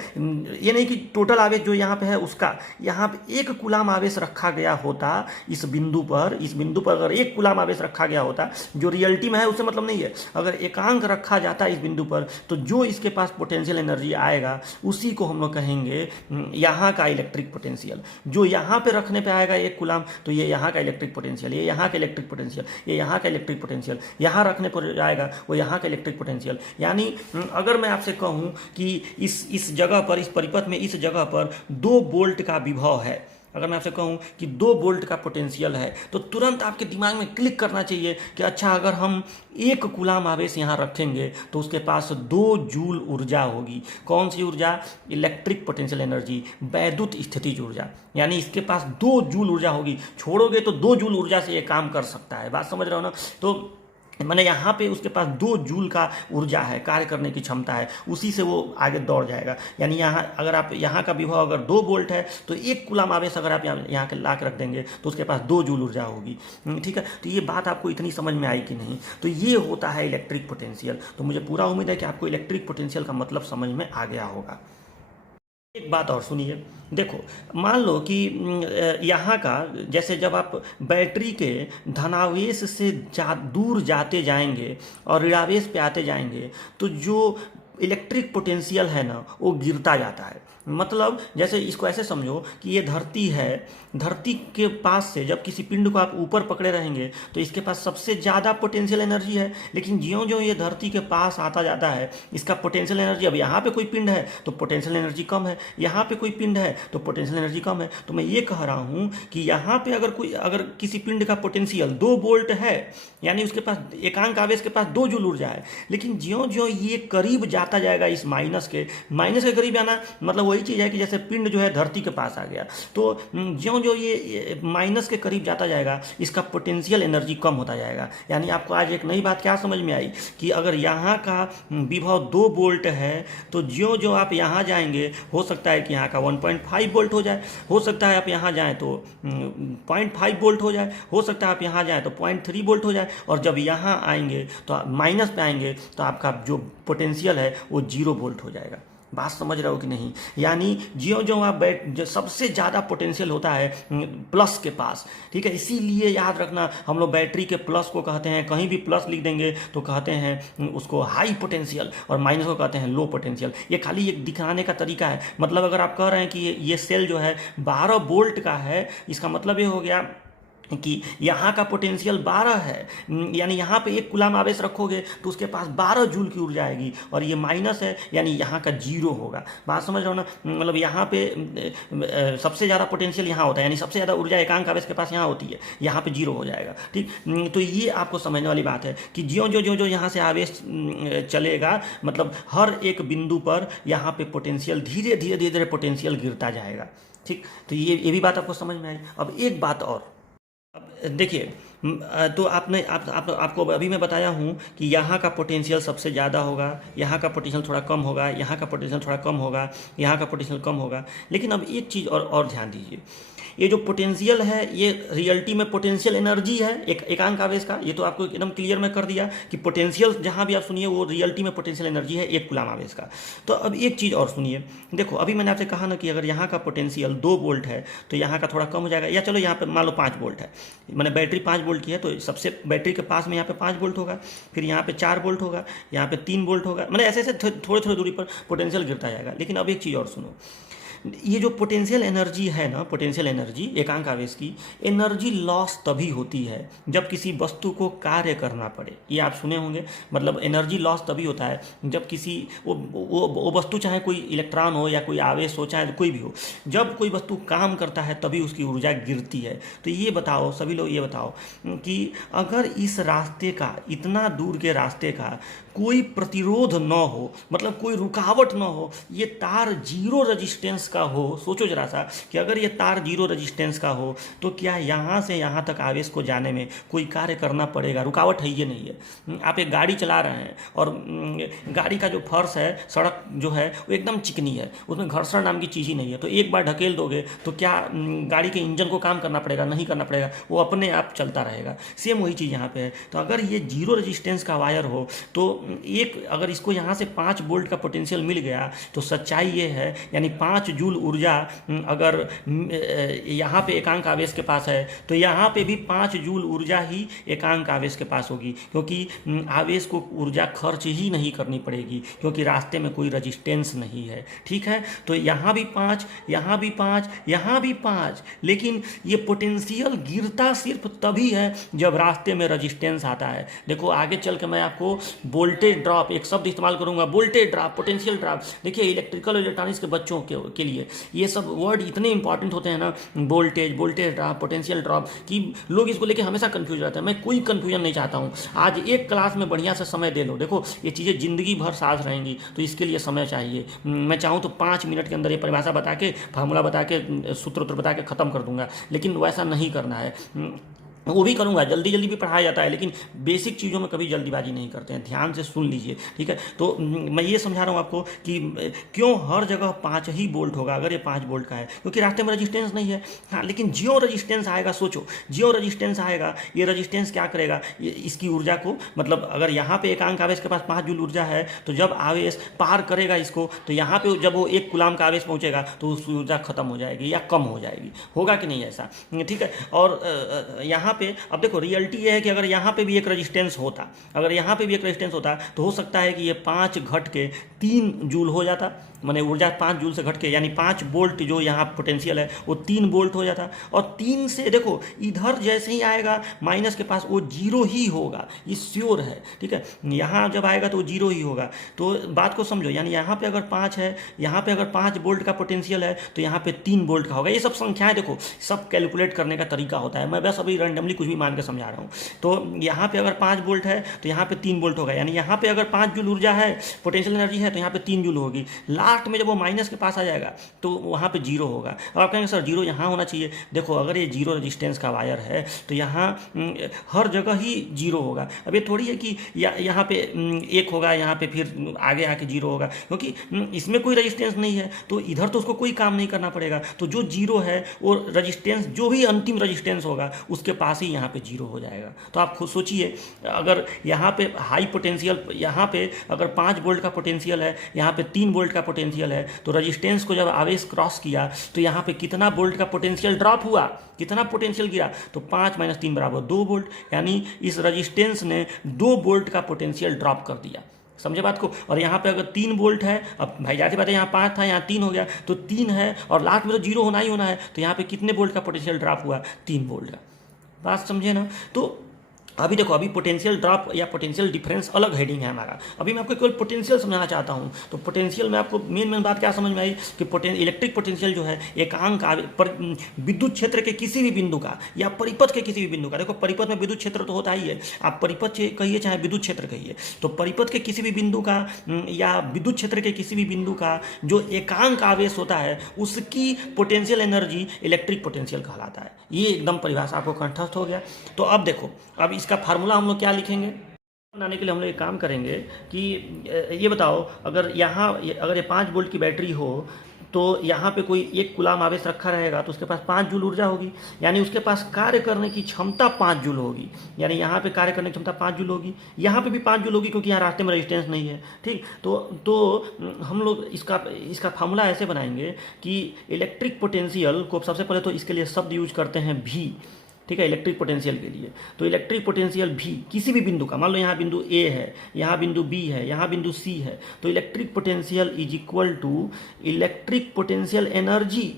ये नहीं कि टोटल आवेश जो यहाँ पे है उसका, यहाँ पे 1 कूलाम आवेश रखा गया होता इस बिंदु पर अगर 1 कूलाम आवेश रखा गया होता, जो रियलिटी में है उससे मतलब नहीं है, अगर एकांक रखा जाता है इस बिंदु पर, तो जो इसके पास पोटेंशियल एनर्जी आएगा उसी को हम लोग कहेंगे यहाँ का इलेक्ट्रिक पोटेंशियल। जो यहाँ पे रखने पे आएगा 1 कूलाम, तो ये यहाँ का इलेक्ट्रिक पोटेंशियल, ये यहाँ का इलेक्ट्रिक पोटेंशियल, ये यहाँ का इलेक्ट्रिक पोटेंशियल, यहाँ रखने पर आएगा वो यहाँ का इलेक्ट्रिक पोटेंशियल। यानी अगर मैं आपसे कहूँ कि इस जगह पर, इस परिपथ में इस जगह पर 2 वोल्ट का विभव है, अगर मैं आपसे कहूँ कि 2 वोल्ट का पोटेंशियल है, तो तुरंत आपके दिमाग में क्लिक करना चाहिए कि अच्छा, अगर हम 1 कूलाम आवेश यहाँ रखेंगे तो उसके पास 2 जूल ऊर्जा होगी। कौन सी ऊर्जा? इलेक्ट्रिक पोटेंशियल एनर्जी, वैद्युत स्थितिज ऊर्जा। यानी इसके पास 2 जूल ऊर्जा होगी। छोड़ोगे तो 2 जूल ऊर्जा से ये काम कर सकता है। बात समझ रहे हो ना? तो मैंने यहाँ पे उसके पास 2 जूल का ऊर्जा है, कार्य करने की क्षमता है, उसी से वो आगे दौड़ जाएगा। यानी यहाँ अगर आप यहाँ का विभव अगर 2 वोल्ट है तो 1 कूलाम आवेश अगर आप यहाँ के ला के रख देंगे तो उसके पास 2 जूल ऊर्जा होगी। ठीक है, तो ये बात आपको इतनी समझ में आई कि नहीं? तो ये होता है इलेक्ट्रिक पोटेंशियल। तो मुझे पूरा उम्मीद है कि आपको इलेक्ट्रिक पोटेंशियल का मतलब समझ में आ गया होगा। एक बात और सुनिए, देखो मान लो कि यहाँ का, जैसे जब आप बैटरी के धनावेश से दूर जाते जाएंगे और ऋणावेश पे आते जाएंगे तो जो इलेक्ट्रिक पोटेंशियल है ना वो गिरता जाता है। मतलब जैसे इसको ऐसे समझो कि ये धरती है, धरती के पास से जब किसी पिंड को आप ऊपर पकड़े रहेंगे तो इसके पास सबसे ज़्यादा पोटेंशियल एनर्जी है, लेकिन ज्यों ज्यों ये धरती के पास आता जाता है इसका पोटेंशियल एनर्जी, अब यहाँ पे कोई पिंड है तो पोटेंशियल एनर्जी कम है, यहाँ पे कोई पिंड है तो पोटेंशियल एनर्जी कम है। तो मैं ये कह रहा हूँ कि यहाँ पे अगर किसी पिंड का पोटेंशियल 2 वोल्ट है, यानी उसके पास एकांक आवेश के पास 2 जूल ऊर्जा है, लेकिन ज्यों ज्यों ये करीब जाता जाएगा इस माइनस के करीब आना, मतलब वही चीज़ है कि जैसे पिंड जो है धरती के पास आ गया, तो ज्यों ज्यों ये माइनस के करीब जाता जाएगा इसका पोटेंशियल एनर्जी कम होता जाएगा। यानी आपको आज एक नई बात क्या समझ में आई कि अगर यहाँ का विभव 2 वोल्ट है तो ज्यों ज्यों आप यहाँ जाएंगे हो सकता है कि यहाँ का 1.5 वोल्ट हो जाए, हो सकता है आप यहाँ जाएँ तो 0.5 वोल्ट हो जाए, हो सकता है आप यहाँ जाएँ तो 0.3 वोल्ट हो जाए, और जब यहाँ आएंगे तो माइनस पे आएंगे तो आपका जो पोटेंशियल है वो 0 वोल्ट हो जाएगा। बात समझ रहे हो कि नहीं? यानी ज्यों ज्यों आप जो सबसे ज़्यादा पोटेंशियल होता है प्लस के पास, ठीक है, इसीलिए याद रखना हम लोग बैटरी के प्लस को कहते हैं, कहीं भी प्लस लिख देंगे तो कहते हैं उसको हाई पोटेंशियल, और माइनस को कहते हैं लो पोटेंशियल। ये खाली एक दिखाने का तरीका है। मतलब अगर आप कह रहे हैं कि ये सेल जो है 12 वोल्ट का है, इसका मतलब ये हो गया कि यहाँ का पोटेंशियल 12 है, यानी यहाँ पे 1 कूलाम आवेश रखोगे तो उसके पास 12 जूल की ऊर्जा आएगी, और ये माइनस है यानी यहाँ का 0 होगा। बात समझ रहे हो ना? मतलब यहाँ पे सबसे ज़्यादा पोटेंशियल यहाँ होता है, यानी सबसे ज़्यादा ऊर्जा एकांक आवेश के पास यहाँ होती है, यहाँ पे 0 हो जाएगा। ठीक, तो ये आपको समझने वाली बात है कि ज्यों ज्यों यहाँ से आवेश चलेगा, मतलब हर एक बिंदु पर यहाँ पे पोटेंशियल धीरे धीरे पोटेंशियल गिरता जाएगा। ठीक, तो ये भी बात आपको समझ में आई। अब एक बात और, अब देखिए, तो आपको अभी मैं बताया हूँ कि यहाँ का पोटेंशियल सबसे ज़्यादा होगा, यहाँ का पोटेंशियल थोड़ा कम होगा, यहाँ का पोटेंशियल थोड़ा कम होगा, यहाँ का पोटेंशियल कम होगा। लेकिन अब एक चीज़ और ध्यान दीजिए, ये जो पोटेंशियल है ये रियलिटी में पोटेंशियल एनर्जी है एकांक आवेश का। ये तो आपको एकदम क्लियर मैं कर दिया कि पोटेंशियल जहाँ भी आप सुनिए वो रियलिटी में पोटेंशियल एनर्जी है 1 कूलाम आवेश का। तो अब एक चीज़ और सुनिए, देखो अभी मैंने आपसे कहा ना कि अगर यहाँ का पोटेंशियल 2 वोल्ट है तो यहाँ का थोड़ा कम हो जाएगा, या चलो यहाँ पे मान लो 5 वोल्ट है, मैंने बैटरी 5 वोल्ट की है तो सबसे बैटरी के पास में यहाँ पे 5 वोल्ट होगा, फिर यहाँ पे 4 वोल्ट होगा, यहाँ पे 3 वोल्ट होगा, मतलब ऐसे ऐसे थोड़े थोड़े दूरी पर पोटेंशियल गिरता जाएगा। लेकिन अब एक चीज़ और सुनो, ये जो पोटेंशियल एनर्जी है ना, पोटेंशियल एनर्जी एकांक आवेश की एनर्जी लॉस तभी होती है जब किसी वस्तु को कार्य करना पड़े। ये आप सुने होंगे, मतलब एनर्जी लॉस तभी होता है जब किसी वो वस्तु, चाहे कोई इलेक्ट्रॉन हो या कोई आवेश हो, चाहे कोई भी हो, जब कोई वस्तु काम करता है तभी उसकी ऊर्जा गिरती है। तो ये बताओ सभी लोग, ये बताओ कि अगर इस रास्ते का, इतना दूर के रास्ते का कोई प्रतिरोध न हो, मतलब कोई रुकावट न हो, ये तार 0 रजिस्टेंस का हो, सोचो जरा सा कि अगर ये तार 0 रजिस्टेंस का हो तो क्या यहाँ से यहाँ तक आवेश को जाने में कोई कार्य करना पड़ेगा? रुकावट है ये नहीं है। आप एक गाड़ी चला रहे हैं और गाड़ी का जो फर्श है, सड़क जो है वो एकदम चिकनी है, उसमें घर्षण नाम की चीज़ ही नहीं है, तो एक बार ढकेल दोगे तो क्या गाड़ी के इंजन को काम करना पड़ेगा? नहीं करना पड़ेगा, वो अपने आप चलता रहेगा। सेम वही चीज़ यहाँ पे है। तो अगर ये 0 रजिस्टेंस का वायर हो तो अगर इसको यहाँ से 5 वोल्ट का पोटेंशियल मिल गया तो सच्चाई ये है, यानी 5 जूल ऊर्जा अगर यहाँ पे एकांक आवेश के पास है तो यहाँ पे भी 5 जूल ऊर्जा ही एकांक आवेश के पास होगी, क्योंकि आवेश को ऊर्जा खर्च ही नहीं करनी पड़ेगी, क्योंकि रास्ते में कोई रजिस्टेंस नहीं है। ठीक है, तो यहाँ भी 5, यहाँ भी 5, यहाँ भी 5, लेकिन ये पोटेंशियल गिरता सिर्फ तभी है जब रास्ते में रजिस्टेंस आता है। देखो आगे चल के मैं आपको वोल्टेज ड्रॉप, एक शब्द इस्तेमाल करूंगा, वोल्टेज ड्रॉप, पोटेंशियल ड्रॉप। देखिए इलेक्ट्रिकल इलेक्ट्रॉनिक्स के बच्चों के लिए ये सब वर्ड इतने इंपॉर्टेंट होते हैं ना, वोल्टेज ड्रॉप, पोटेंशियल ड्रॉप, कि लोग इसको लेके हमेशा कंफ्यूज रहते हैं। मैं कोई कंफ्यूजन नहीं चाहता हूँ। आज एक क्लास में बढ़िया से समय दे लो, देखो ये चीज़ें ज़िंदगी भर साथ रहेंगी, तो इसके लिए समय चाहिए। मैं चाहूँ तो 5 मिनट के अंदर ये परिभाषा बता के, फार्मूला बता के, सूत्र बता के ख़त्म कर दूंगा, लेकिन वैसा नहीं करना है। वो भी करूँगा, जल्दी जल्दी भी पढ़ाया जाता है, लेकिन बेसिक चीज़ों में कभी जल्दीबाजी नहीं करते हैं। ध्यान से सुन लीजिए, ठीक है। तो मैं ये समझा रहा हूँ आपको कि क्यों हर जगह 5 ही वोल्ट होगा अगर ये 5 वोल्ट का है, क्योंकि रास्ते में रजिस्टेंस नहीं है। हाँ, लेकिन जियो रजिस्टेंस आएगा, सोचो जियो रजिस्टेंस आएगा, ये रजिस्टेंस क्या करेगा, इसकी ऊर्जा को, मतलब अगर यहाँ पे एकांक आवेश के पास 5 जूल ऊर्जा है तो जब आवेश पार करेगा इसको, तो यहाँ पे जब वो 1 कूलाम का आवेश पहुँचेगा तो उस ऊर्जा खत्म हो जाएगी या कम हो जाएगी। होगा कि नहीं ऐसा? ठीक है। और यहाँ पे अब देखो रियलिटी ये है कि अगर यहाँ पे भी एक रेजिस्टेंस होता, अगर यहाँ पे भी एक रेजिस्टेंस होता तो हो सकता है कि ये 5 घट के 3 जूल हो जाता, माने ऊर्जा 5 जूल से घट के, यानी 5 वोल्ट जो यहाँ पोटेंशियल है वो 3 वोल्ट हो जाता। और 3 से देखो इधर जैसे ही आएगा माइनस के पास वो 0 ही होगा, ये श्योर है। ठीक है, यहाँ जब आएगा तो वो 0 ही होगा। तो बात को समझो, यानी यहाँ पे अगर 5 है, यहाँ पे अगर 5 वोल्ट का पोटेंशियल है तो यहाँ पे 3 वोल्ट का होगा। ये सब संख्याएं देखो, सब कैलकुलेट करने का तरीका होता है। मैं बस अभी रैंडमली कुछ भी मान के समझा रहा हूँ। तो यहाँ पे अगर 5 वोल्ट है तो यहाँ पे 3 वोल्ट होगा, यानी यहाँ पे अगर 5 जूल ऊर्जा है, पोटेंशियल एनर्जी है, तो यहाँ पे 3 जूल होगी। लास्ट में जब वो माइनस के पास आ जाएगा तो वहाँ पे जीरो होगा। अब आप कहेंगे सर जीरो यहाँ होना चाहिए। देखो अगर ये जीरो रजिस्टेंस का वायर है तो यहाँ हर जगह ही जीरो होगा। अब ये थोड़ी है कि यहाँ पे 1 होगा, यहाँ पे फिर आगे आके जीरो होगा, क्योंकि इसमें कोई रजिस्टेंस नहीं है तो इधर तो उसको कोई काम नहीं करना पड़ेगा। तो जो जीरो है वो रजिस्टेंस, जो भी अंतिम रजिस्टेंस होगा उसके पास ही यहाँ पे जीरो हो जाएगा। तो आप खुद सोचिए, अगर यहाँ पे हाई पोटेंशियल, यहाँ पे अगर 5 वोल्ट का पोटेंशियल है, यहाँ पे 3 वोल्ट का पोटेंशियल है, तो रजिस्टेंस को जब आवेश क्रॉस किया तो यहाँ पे कितना वोल्ट का पोटेंशियल ड्रॉप हुआ, कितना पोटेंशियल गिरा, तो 5 - 3 = 2 वोल्ट, यानी इस रजिस्टेंस ने 2 वोल्ट का पोटेंशियल ड्रॉप कर दिया। समझे बात को। और यहाँ पे अगर 3 वोल्ट है, अब भाई जाती बात है, यहाँ 5 था, यहाँ 3 हो गया, तो 3 है और लास्ट में तो जीरो होना ही होना है, तो यहाँ पे कितने वोल्ट का पोटेंशियल ड्रॉप हुआ, 3 वोल्ट का। बात समझे ना। तो अभी देखो, अभी पोटेंशियल ड्रॉप या पोटेंशियल डिफरेंस अलग हेडिंग है हमारा। अभी मैं आपको केवल पोटेंशियल समझाना चाहता हूँ। तो पोटेंशियल में आपको मेन बात क्या समझ में आई कि इलेक्ट्रिक पोटेंशियल जो है एकांक विद्युत क्षेत्र के किसी भी बिंदु का या परिपथ के किसी भी बिंदु का, देखो परिपथ में विद्युत क्षेत्र तो होता ही है, आप परिपथ कहिए चाहे विद्युत क्षेत्र कहिए, तो परिपथ के किसी भी बिंदु का या विद्युत क्षेत्र के किसी भी बिंदु का जो एकांक आवेश होता है उसकी पोटेंशियल एनर्जी इलेक्ट्रिक पोटेंशियल कहलाता है। ये एकदम परिभाषा आपको कंठस्थ हो गया। तो अब देखो, अब इसका फार्मूला हम लोग क्या लिखेंगे बनाने के लिए, हम लोग एक काम करेंगे कि ये बताओ, अगर ये 5 वोल्ट की बैटरी हो तो यहाँ पे कोई 1 कूलाम आवेश रखा रहेगा तो उसके पास 5 जूल ऊर्जा होगी, यानी उसके पास कार्य करने की क्षमता 5 जूल होगी, यानी यहाँ पे कार्य करने की क्षमता 5 जूल होगी, यहाँ पे भी 5 जूल होगी क्योंकि यहाँ रास्ते में रेजिस्टेंस नहीं है। ठीक, तो हम लोग इसका फार्मूला ऐसे बनाएंगे कि इलेक्ट्रिक पोटेंशियल को सबसे पहले तो इसके लिए शब्द यूज करते हैं भी। ठीक है, इलेक्ट्रिक पोटेंशियल के लिए तो इलेक्ट्रिक पोटेंशियल भी किसी भी बिंदु का, मान लो यहाँ बिंदु ए है, यहाँ बिंदु बी है, यहाँ बिंदु सी है, तो electric potential is equal to electric potential energy,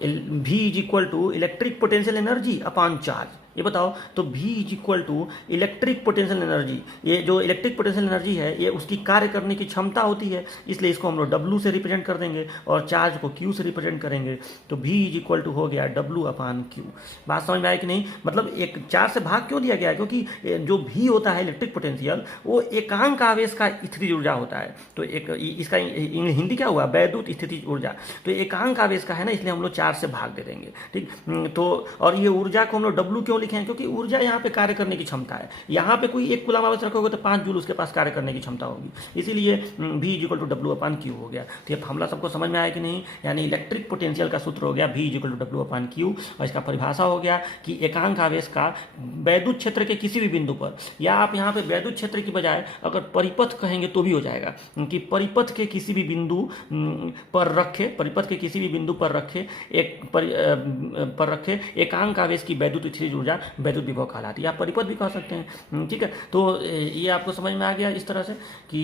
V is equal to electric potential energy upon charge. ये बताओ, तो V is equal to electric potential energy, ये जो इलेक्ट्रिक पोटेंशियल एनर्जी है ये उसकी कार्य करने की क्षमता होती है, इसलिए इसको हम लोग W से रिप्रेजेंट कर देंगे और चार्ज को Q से रिप्रेजेंट करेंगे। तो V इज इक्वल टू हो गया W/Q। बात समझ में आया कि नहीं। मतलब एक 4 से भाग क्यों दिया गया है, क्योंकि जो V होता है इलेक्ट्रिक पोटेंशियल वो एकांक आवेश का स्थितिज ऊर्जा होता है। तो एक इसका हिंदी क्या हुआ, वैद्युत स्थितिज ऊर्जा। तो एकांक आवेश का है ना, इसलिए हम लोग 4 से भाग दे देंगे। ठीक, तो और ये ऊर्जा को हम लोग W क्यों लिखे हैं, क्योंकि ऊर्जा यहाँ पे कार्य करने की क्षमता है। यहाँ पे कोई 1 कूलाम आवेश रखोगे तो 5 जूल उसके पास कार्य करने की क्षमता होगी, इसीलिए V is equal to W/Q हो गया। तो ये फार्मूला सबको समझ में आया कि नहीं। यानी इलेक्ट्रिक पोटेंशियल का सूत्र हो गया V is equal to W/Q, और इसका परिभाषा हो गया कि एकांक आवेश का वैद्युत क्षेत्र के किसी भी बिंदु पर, या आप यहाँ पे वैद्युत क्षेत्र की बजाय अगर परिपथ कहेंगे तो भी हो जाएगा, कि परिपथ के किसी भी बिंदु पर रखे, परिपथ के किसी भी बिंदु पर रखे एकांक आवेश की वैद्युत स्थितिज ऊर्जा वैद्युत विभव कहलाती है। आप परिपथ भी कह सकते हैं। ठीक है, तो ये आपको समझ में आ गया इस तरह से कि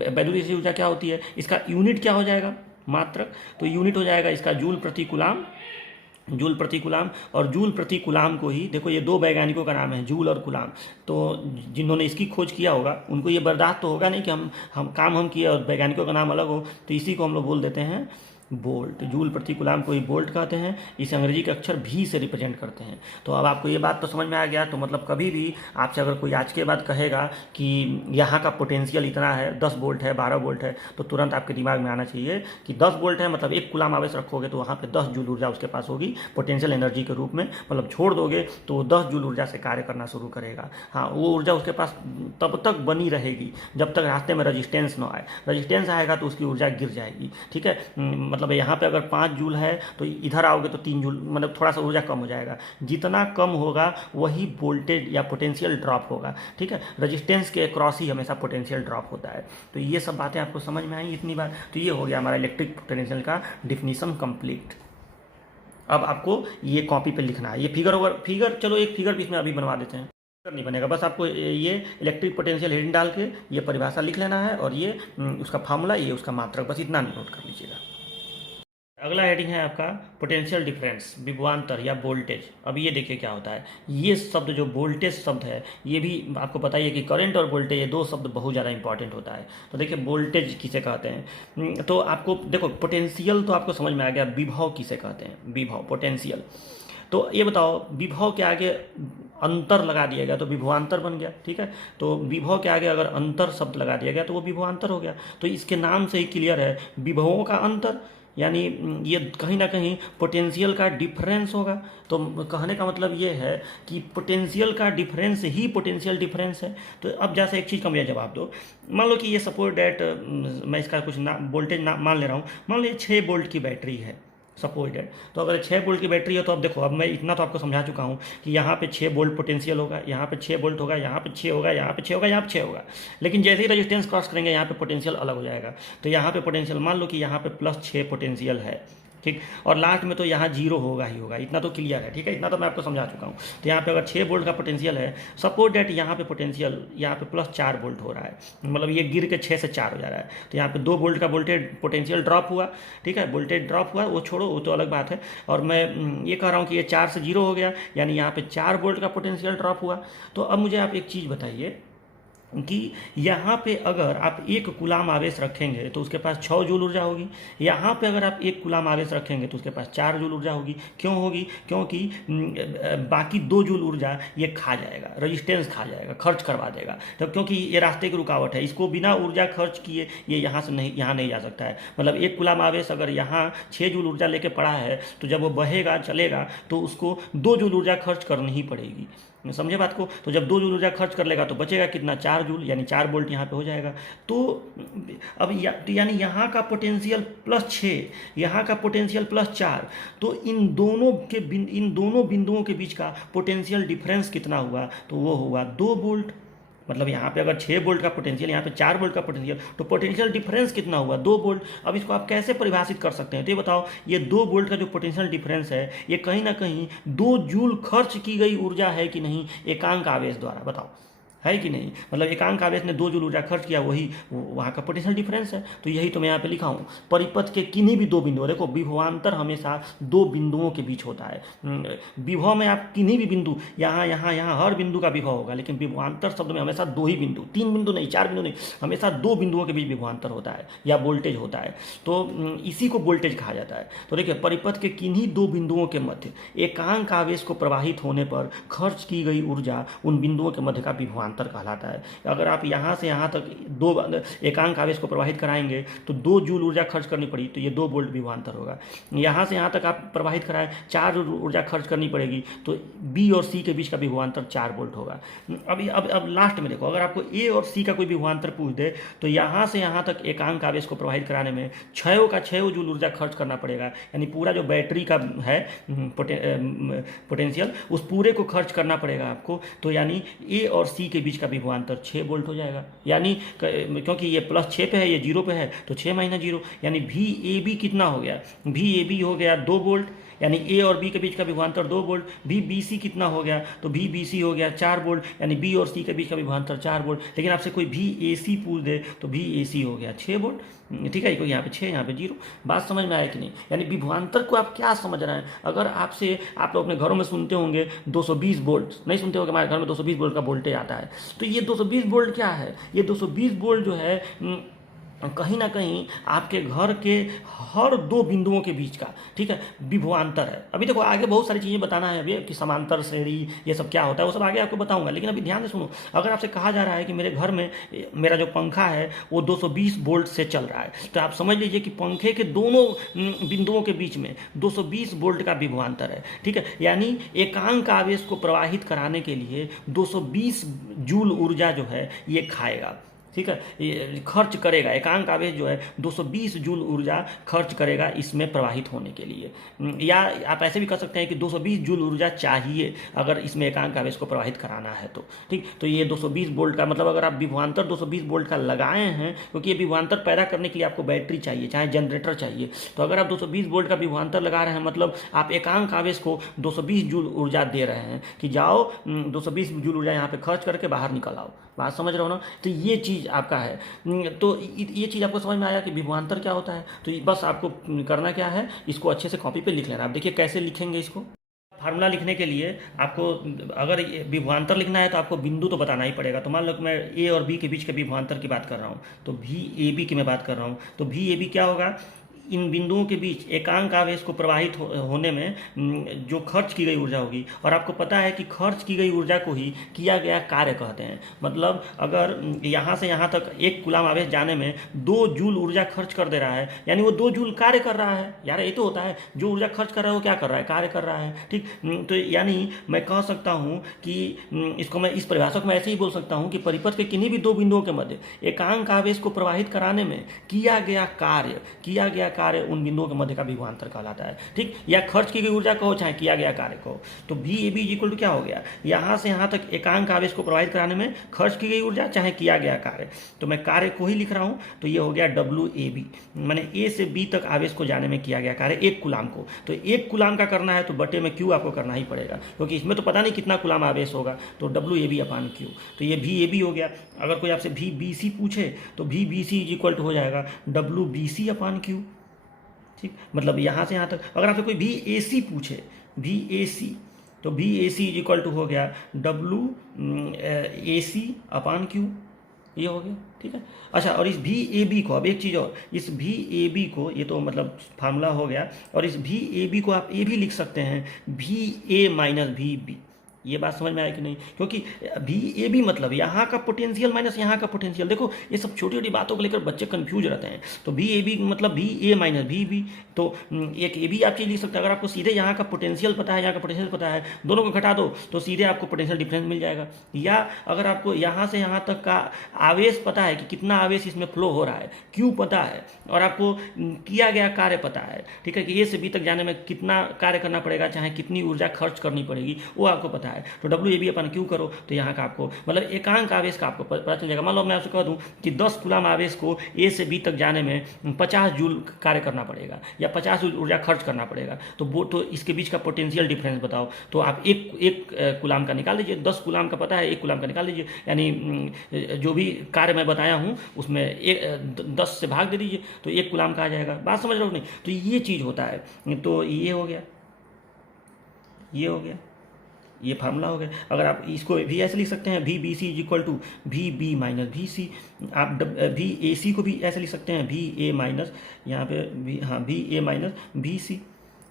वैद्युत स्थितिज ऊर्जा क्या होती है। इसका यूनिट क्या हो जाएगा, मात्रक, तो यूनिट हो जाएगा इसका जूल प्रति कूलाम। जूल प्रति कूलाम, और जूल प्रति कूलाम को ही देखो, ये 2 वैज्ञानिकों का नाम है, जूल और कूलाम। तो जिन्होंने इसकी खोज किया होगा उनको ये बर्दाश्त तो होगा नहीं कि हम किए और वैज्ञानिकों का नाम अलग हो, तो इसी को हम लोग बोल देते हैं बोल्ट। जूल प्रति कूलाम को ही बोल्ट कहते हैं, इसे अंग्रेजी के अक्षर V से रिप्रेजेंट करते हैं। तो अब आपको ये बात तो समझ में आ गया। तो मतलब कभी भी आपसे अगर कोई आज के बाद कहेगा कि यहाँ का पोटेंशियल इतना है, 10 वोल्ट है, 12 वोल्ट है, तो तुरंत आपके दिमाग में आना चाहिए कि 10 वोल्ट है मतलब 1 कूलाम आवेश रखोगे तो वहाँ पर 10 जूल ऊर्जा उसके पास होगी पोटेंशियल एनर्जी के रूप में। मतलब छोड़ दोगे तो 10 जूल ऊर्जा से कार्य करना शुरू करेगा। हाँ, वो ऊर्जा उसके पास तब तक बनी रहेगी जब तक रास्ते में रजिस्टेंस न आए। रजिस्टेंस आएगा तो उसकी ऊर्जा गिर जाएगी। ठीक है, मतलब यहाँ पे अगर 5 जूल है तो इधर आओगे तो 3 जूल, मतलब थोड़ा सा ऊर्जा कम हो जाएगा। जितना कम होगा वही वोल्टेज या पोटेंशियल ड्रॉप होगा। ठीक है, रेजिस्टेंस के क्रॉस ही हमेशा पोटेंशियल ड्रॉप होता है। तो ये सब बातें आपको समझ में आई इतनी बार। तो ये हो गया हमारा इलेक्ट्रिक पोटेंशियल का डिफिनीशन कंप्लीट। अब आपको ये कॉपी पे लिखना है। ये फिगर चलो एक फिगर भी इसमें अभी बनवा देते हैं, नहीं बनेगा, बस आपको ये इलेक्ट्रिक पोटेंशियल हेडिंग डाल के ये परिभाषा लिख लेना है और ये उसका फार्मूला, ये उसका मात्रक, बस इतना नोट कर लीजिएगा। अगला हेडिंग है आपका पोटेंशियल डिफरेंस, विभवांतर या वोल्टेज। अब ये देखिए क्या होता है। ये शब्द जो वोल्टेज शब्द है ये भी आपको पता ही है कि करंट और वोल्टेज ये 2 शब्द बहुत ज़्यादा इंपॉर्टेंट होता है। तो देखिए वोल्टेज किसे कहते हैं, तो आपको देखो पोटेंशियल तो आपको समझ में आ गया, विभव किसे कहते हैं, विभव पोटेंशियल। तो ये बताओ, विभव के आगे अंतर लगा दिया गया तो विभवांतर बन गया, ठीक है। तो विभव के आगे अगर अंतर शब्द लगा दिया गया तो वो विभवांतर हो गया। तो इसके नाम से ही क्लियर है, विभवों का अंतर, यानी ये कहीं ना कहीं पोटेंशियल का डिफरेंस होगा। तो कहने का मतलब ये है कि पोटेंशियल का डिफरेंस ही पोटेंशियल डिफरेंस है। तो अब जैसे एक चीज़ का मुझे जवाब दो, मान लो कि ये सपोज डैट मैं इसका कुछ वोल्टेज मान ले रहा हूँ, मान लो ये 6 वोल्ट की बैटरी है सपोज डैट। तो अगर 6 वोल्ट की बैटरी है तो अब देखो, अब मैं इतना तो आपको समझा चुका हूँ कि यहाँ पे 6 वोल्ट पोटेंशियल होगा, यहाँ पे 6 वोल्ट होगा, यहाँ पे 6 होगा, यहाँ पे 6 होगा, यहाँ पे 6 होगा। लेकिन जैसे ही रेजिस्टेंस क्रॉस करेंगे यहाँ पे पोटेंशियल अलग हो जाएगा। तो यहाँ पे पोटेंशियल मान लो कि यहाँ पे +6 पोटेंशियल है, ठीक। और लास्ट में तो यहाँ 0 होगा ही होगा, इतना तो क्लियर है, ठीक है। इतना तो मैं आपको समझा चुका हूँ। तो यहाँ पे अगर 6 वोल्ट का पोटेंशियल है, सपोज डेट यहाँ पे पोटेंशियल यहाँ पे +4 वोल्ट हो रहा है, मतलब ये गिर के 6 से 4 हो जा रहा है। तो यहाँ पे 2 वोल्ट का वोल्टेज पोटेंशियल ड्रॉप हुआ, ठीक है। वोल्टेज ड्रॉप हुआ, वो छोड़ो, वो तो अलग बात है। और मैं ये कह रहा हूँ कि ये 4 से 0 हो गया, यानी यहाँ पे 4 वोल्ट का पोटेंशियल ड्रॉप हुआ। तो अब मुझे आप एक चीज़ बताइए कि यहाँ पे अगर आप 1 कूलाम आवेश रखेंगे तो उसके पास 6 जूल ऊर्जा होगी। यहाँ पे अगर आप 1 कूलाम आवेश रखेंगे तो उसके पास 4 जूल ऊर्जा होगी। क्यों होगी? क्योंकि बाकी 2 जूल ऊर्जा ये खा जाएगा, रेजिस्टेंस खा जाएगा, खर्च करवा देगा। तो क्योंकि ये रास्ते की रुकावट है, इसको बिना ऊर्जा खर्च किए ये यहाँ से नहीं, यहाँ नहीं जा सकता है। मतलब 1 कूलाम आवेश अगर यहाँ 6 जूल ऊर्जा लेके पड़ा है तो जब वो बहेगा चलेगा तो उसको 2 जूल ऊर्जा खर्च करनी ही पड़ेगी। समझे बात को? तो जब 2 जूल ऊर्जा खर्च कर लेगा तो बचेगा कितना? 4 जूल, यानी 4 वोल्ट यहाँ पे हो जाएगा। तो अब यानी यहाँ का पोटेंशियल +6, यहाँ का पोटेंशियल +4, तो इन दोनों बिंदुओं के बीच का पोटेंशियल डिफरेंस कितना हुआ? तो वो हुआ 2 वोल्ट। मतलब यहाँ पे अगर 6 वोल्ट का पोटेंशियल, यहाँ पे 4 वोल्ट का पोटेंशियल, तो पोटेंशियल डिफरेंस कितना हुआ? 2 वोल्ट। अब इसको आप कैसे परिभाषित कर सकते हैं? तो ये बताओ, ये 2 वोल्ट का जो पोटेंशियल डिफरेंस है, ये कहीं ना कहीं 2 जूल खर्च की गई ऊर्जा है कि नहीं एकांक आवेश द्वारा? बताओ, है कि नहीं? मतलब एकांक आवेश ने 2 जूल ऊर्जा खर्च किया, वही वहाँ का पोटेंशियल डिफरेंस है। तो यही तो मैं यहाँ पे लिखा हूँ, परिपथ के किन्हीं भी 2 बिंदुओं, देखो विभवांतर हमेशा 2 बिंदुओं के बीच होता है। विभव में आप किन्हीं भी बिंदु, यहाँ यहाँ यहाँ हर बिंदु का विभव होगा, लेकिन विभवांतर शब्द में हमेशा 2 ही बिंदु, 3 बिंदु नहीं, 4 बिंदु नहीं, हमेशा 2 बिंदुओं के बीच विभवांतर होता है या वोल्टेज होता है। तो इसी को वोल्टेज कहा जाता है। तो देखिए, परिपथ के किन्हीं 2 बिंदुओं के मध्य एकांक आवेश को प्रवाहित होने पर खर्च की गई ऊर्जा उन बिंदुओं के मध्य का विभवांतर कहलाता है। अगर आप यहाँ से यहाँ तक 2 एकांक आवेश को प्रवाहित कराएंगे तो 2 जूल ऊर्जा खर्च करनी पड़ी, तो ये 2 वोल्ट विभवांतर होगा। यहाँ से यहाँ तक आप प्रवाहित कराएं, 4 जूल ऊर्जा खर्च करनी पड़ेगी, तो बी और सी के बीच का विभवांतर 4 वोल्ट होगा। अब लास्ट में देखो, अगर आपको ए और सी का कोई विभवांतर पूछ दे तो यहाँ से यहाँ तक एकांक आवेश को प्रवाहित कराने में 6 जूल ऊर्जा खर्च करना पड़ेगा, यानी पूरा जो बैटरी का है पोटेंशियल, उस पूरे को खर्च करना पड़ेगा आपको। तो यानी ए और सी के बीच का विभवांतर 6 वोल्ट हो जाएगा। यानी क्योंकि ये +6 पे है, ये 0 पे है, तो 6 - 0, यानी वी ए बी कितना हो गया? वी ए बी हो गया 2 वोल्ट, यानी ए और बी के बीच का विभवांतर 2 वोल्ट। वी बी सी कितना हो गया? तो वी बी सी हो गया 4 वोल्ट, यानी बी और सी के बीच का विभवांतर 4 वोल्ट। लेकिन आपसे कोई वी ए सी पूछ दे तो वी ए सी हो गया 6 वोल्ट, ठीक है। कोई यहाँ पे 6, यहाँ पे 0। बात समझ में आया कि नहीं? यानी विभवांतर को आप क्या समझ रहे हैं? अगर आपसे, आप लोग अपने घरों में सुनते होंगे 220 वोल्ट, नहीं सुनते होंगे, हमारे घर में 220 वोल्ट का वोल्टेज आता है। तो ये 220 वोल्ट क्या है? ये 220 वोल्ट जो है कहीं ना कहीं आपके घर के हर 2 बिंदुओं के बीच का, ठीक है, विभवांतर है। अभी देखो, आगे बहुत सारी चीज़ें बताना है अभी कि समांतर श्रेणी ये सब क्या होता है, वो सब आगे आपको बताऊंगा। लेकिन अभी ध्यान से सुनो, अगर आपसे कहा जा रहा है कि मेरे घर में मेरा जो पंखा है वो 220 वोल्ट से चल रहा है, तो आप समझ लीजिए कि पंखे के दोनों बिंदुओं के बीच में 220 वोल्ट का विभवांतर है, ठीक है। यानी एकांक आवेश को प्रवाहित कराने के लिए 220 जूल ऊर्जा जो है ये खाएगा, ठीक है, ये खर्च करेगा। एकांक आवेश जो है 220 जूल ऊर्जा खर्च करेगा इसमें प्रवाहित होने के लिए। या आप ऐसे भी कह सकते हैं कि 220 जूल ऊर्जा चाहिए अगर इसमें एकांक आवेश को प्रवाहित कराना है तो, ठीक। तो ये 220 वोल्ट का मतलब, अगर आप विभवांतर 220 वोल्ट का लगाए हैं, क्योंकि ये विभवांतर पैदा करने के लिए आपको बैटरी चाहिए, चाहे जनरेटर चाहिए, तो अगर आप 220 वोल्ट का विभवांतर लगा रहे हैं, मतलब आप एकांक आवेश को 220 जूल ऊर्जा दे रहे हैं कि जाओ 220 जूल ऊर्जा यहाँ पे खर्च करके बाहर निकल आओ। बात समझ रहे हो ना? तो ये चीज़ आपका है। तो ये चीज़ आपको समझ में आया कि विभवांतर क्या होता है। तो बस आपको करना क्या है, इसको अच्छे से कॉपी पे लिख लेना। आप देखिए कैसे लिखेंगे इसको। फार्मूला लिखने के लिए आपको, अगर विभवांतर लिखना है तो आपको बिंदु तो बताना ही पड़ेगा। तो मान लो कि मैं ए और बी के बीच के विभवांतर की बात कर रहा हूँ, तो वी ए बी की मैं बात कर रहा हूँ, तो वी ए बी क्या होगा? इन बिंदुओं के बीच एकांक आवेश को प्रवाहित होने में जो खर्च की गई ऊर्जा होगी, और आपको पता है कि खर्च की गई ऊर्जा को ही किया गया कार्य कहते हैं। मतलब अगर यहाँ से यहाँ तक 1 कूलाम आवेश जाने में 2 जूल ऊर्जा खर्च कर दे रहा है, यानी वो 2 जूल कार्य कर रहा है। यार ये तो होता है, जो ऊर्जा खर्च कर रहा है वो क्या कर रहा है, कार्य कर रहा है। ठीक, तो यानी मैं कह सकता हूँ कि इसको मैं इस परिभाषा को मैं ऐसे ही बोल सकता हूँ कि परिपथ के किन्हीं भी 2 बिंदुओं के मध्य एकांक आवेश को प्रवाहित कराने में किया गया कार्य उन बिंदुओं के मध्य का विभवांतर कहलाता है। ठीक, या खर्च की गई ऊर्जा कहो चाहे किया गया कार्य कहो। तो भी ए बी इक्वल टू क्या हो गया, यहाँ से यहाँ तक एकांक आवेश को प्रवाहित कराने में खर्च की गई ऊर्जा चाहे किया गया कार्य। तो मैं कार्य को ही लिख रहा हूँ, तो ये हो गया डब्ल्यू ए बी, मैंने ए से बी तक आवेश को जाने में किया गया कार्य 1 कूलाम को। तो 1 कूलाम का करना है तो बटे में क्यू आपको करना ही पड़ेगा, क्योंकि इसमें तो पता नहीं कितना कूलाम आवेश होगा। तो W A B upon Q, तो ये भी ए बी हो गया। अगर कोई आपसे भी बी सी पूछे तो भी बी सी इक्वल टू हो जाएगा W B C upon Q. ठीक, मतलब यहाँ से यहाँ तक। अगर आपसे कोई भी ए सी पूछे, भी ए सी, तो भी ए सी इक्वल टू हो गया W A C upon Q, ये हो गया। ठीक है, अच्छा, और इस भी ए बी को, अब एक चीज़ और, इस भी ए बी को, ये तो मतलब फार्मूला हो गया, और इस भी ए बी को आप ये भी लिख सकते हैं भी ए माइनस भी बी। ये बात समझ में आया कि नहीं, क्योंकि भी ए बी मतलब यहाँ का पोटेंशियल माइनस यहाँ का पोटेंशियल। देखो ये सब छोटी छोटी बातों को लेकर बच्चे कंफ्यूज रहते हैं। तो भी ए बी मतलब भी ए माइनस भी बी, तो एक ए बी आप चीज़ लिख सकते हैं। अगर आपको सीधे यहाँ का पोटेंशियल पता है, यहाँ का पोटेंशियल पता है, दोनों को घटा दो तो सीधे आपको पोटेंशियल डिफरेंस मिल जाएगा। या अगर आपको यहाँ से यहाँ तक का आवेश पता है कि कितना आवेश इसमें फ्लो हो रहा है, क्यू पता है, और आपको किया गया कार्य पता है, ठीक है, कि ए से बी तक जाने में कितना कार्य करना पड़ेगा, चाहे कितनी ऊर्जा खर्च करनी पड़ेगी, वो आपको पता है, तो W A B upon Q करो तो यहाँ का आपको मतलब एकांक आवेश का आपको पता चल जाएगा। मान लो मैं आपसे कह दूँ कि 10 कूलाम आवेश को ए से बी तक जाने में 50 जूल कार्य करना पड़ेगा या 50 जूल ऊर्जा खर्च करना पड़ेगा, तो वो तो इसके बीच का पोटेंशियल डिफरेंस बताओ। तो आप एक कूलाम का निकाल लीजिए, 10 कूलाम का पता है, 1 कूलाम का निकाल लीजिए, यानी जो भी कार्य मैं बताया हूँ उसमें 10 से भाग दे दीजिए तो 1 कूलाम का आ जाएगा। बात समझ रहे हो नहीं? तो ये चीज़ होता है। तो ये हो गया, ये हो गया, ये फार्मूला हो गया। अगर आप इसको भी ऐसे लिख सकते हैं, V B C is equal to V B minus V C. आप भी ए सी को भी ऐसे लिख सकते हैं, भी ए माइनस, यहाँ पे भी, हाँ, भी ए माइनस भी सी।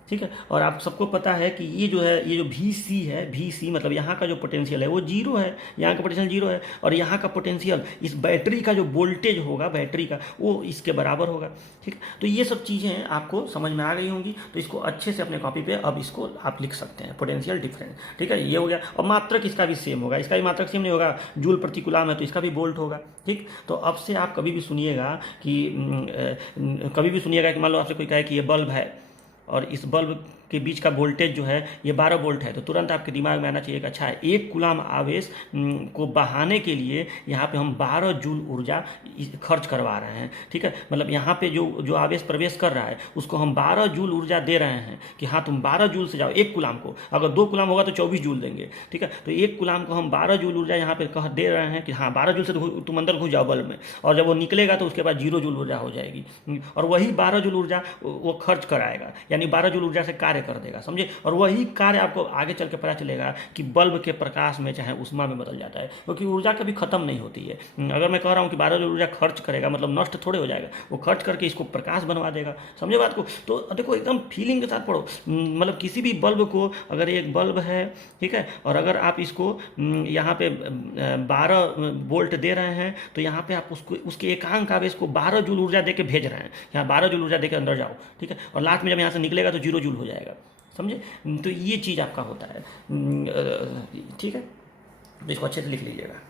ठीक है, और आप सबको पता है कि ये जो है, ये जो भी सी है, भी सी मतलब यहाँ का जो पोटेंशियल है वो जीरो है, यहाँ का पोटेंशियल जीरो है, और यहाँ का पोटेंशियल इस बैटरी का जो वोल्टेज होगा बैटरी का वो इसके बराबर होगा। ठीक, तो ये सब चीज़ें आपको समझ में आ गई होंगी। तो इसको अच्छे से अपने कॉपी पे अब इसको आप लिख सकते हैं, पोटेंशियल डिफरेंस। ठीक है, ये हो गया। और मात्रक इसका भी सेम होगा, इसका भी मात्रक सेम नहीं होगा, जूल प्रति कूलाम है तो इसका भी वोल्ट होगा। ठीक, तो अब से आप कभी भी सुनिएगा कि मान लो आपसे कोई कहे कि ये बल्ब है और इस बल्ब के बीच का वोल्टेज जो है ये 12 वोल्ट है, तो तुरंत आपके दिमाग में आना चाहिए कि अच्छा, 1 कूलाम आवेश को बहाने के लिए यहाँ पे हम 12 जूल ऊर्जा खर्च करवा रहे हैं। ठीक है, मतलब यहाँ पे जो आवेश प्रवेश कर रहा है उसको हम 12 जूल ऊर्जा दे रहे हैं कि हाँ तुम 12 जूल से जाओ 1 कूलाम को। अगर 2 कूलाम होगा तो 24 जूल देंगे। ठीक है, तो 1 कूलाम को हम 12 जूल ऊर्जा यहाँ पे कह दे रहे हैं कि हाँ 12 जूल से तुम अंदर घुस जाओ बल्ब में, और जब वो निकलेगा तो उसके बाद 0 जूल ऊर्जा हो जाएगी, और वही 12 जूल ऊर्जा वो खर्च कराएगा, यानी 12 जूल ऊर्जा से कार्य कर देगा, समझे। और वही कार्य आपको आगे चल के पता चलेगा कि बल्ब के प्रकाश में चाहे उष्मा में बदल जाता है, क्योंकि ऊर्जा कभी खत्म नहीं होती है। अगर मैं कह रहा हूँ कि 12 जूल ऊर्जा खर्च करेगा मतलब नष्ट थोड़े हो जाएगा, वो खर्च करके इसको प्रकाश बनवा देगा, समझे बात को। तो देखो एकदम फीलिंग के साथ पढ़ो, मतलब किसी भी बल्ब को, अगर एक बल्ब है, ठीक है, और अगर आप इसको यहाँ पे 12 वोल्ट दे रहे हैं तो यहाँ पे आप उसके एकांक आवेश को 12 जूल ऊर्जा दे के भेज रहे हैं, यहाँ 12 जूल ऊर्जा दे के अंदर जाओ। ठीक है, और लास्ट में जब यहाँ से निकलेगा तो 0 जूल हो जाएगा, समझे। तो ये चीज़ आपका होता है। ठीक है, तो इसको अच्छे से लिख लीजिएगा।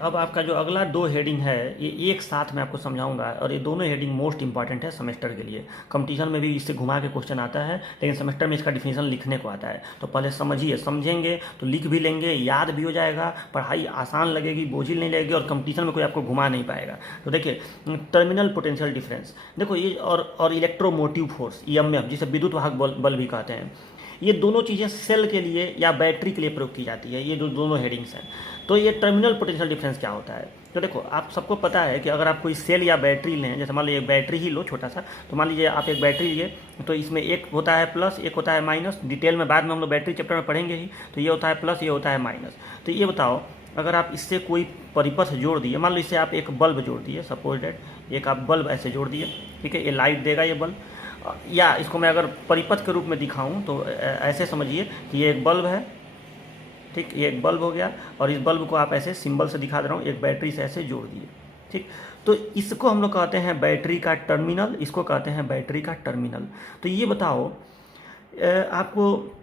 अब आपका जो अगला 2 हेडिंग है ये एक साथ मैं आपको समझाऊंगा, और ये दोनों हेडिंग मोस्ट इंपॉर्टेंट है सेमेस्टर के लिए। कंपटीशन में भी इससे घुमा के क्वेश्चन आता है, लेकिन सेमेस्टर में इसका डिफिनेशन लिखने को आता है। तो पहले समझिए, समझेंगे तो लिख भी लेंगे, याद भी हो जाएगा, पढ़ाई आसान लगेगी, बोझिल नहीं लगेगी, और कंपटीशन में कोई आपको घुमा नहीं पाएगा। तो देखिए, टर्मिनल पोटेंशियल डिफरेंस, देखो ये, और इलेक्ट्रोमोटिव फोर्स EMF, जिसे विद्युत वाहक बल भी कहते हैं, ये दोनों चीज़ें सेल के लिए या बैटरी के लिए प्रयोग की जाती है। ये जो दोनों हेडिंग्स हैं, तो ये टर्मिनल पोटेंशियल डिफरेंस क्या होता है। तो देखो, आप सबको पता है कि अगर आप कोई सेल या बैटरी लें, जैसे मान लीजिए बैटरी ही लो छोटा सा, तो मान लीजिए आप एक बैटरी लिए, तो इसमें एक होता है प्लस, एक होता है माइनस। डिटेल में बाद में हम लोग बैटरी चैप्टर में पढ़ेंगे ही। तो ये होता है प्लस, ये होता है माइनस। तो ये बताओ अगर आप इससे कोई परिपथ जोड़ दिए, मान लो इससे आप एक बल्ब जोड़ दिए, सपोज डेट एक आप बल्ब ऐसे जोड़ दिए, ठीक है, ये लाइट देगा ये बल्ब, या इसको मैं अगर परिपथ के रूप में दिखाऊं तो ऐसे समझिए कि ये एक बल्ब है, ठीक, ये एक बल्ब हो गया, और इस बल्ब को आप ऐसे सिंबल से दिखा दे रहा हूँ, एक बैटरी से ऐसे जोड़ दिए, ठीक। तो इसको हम लोग कहते हैं बैटरी का टर्मिनल, इसको कहते हैं बैटरी का टर्मिनल। तो ये बताओ आपको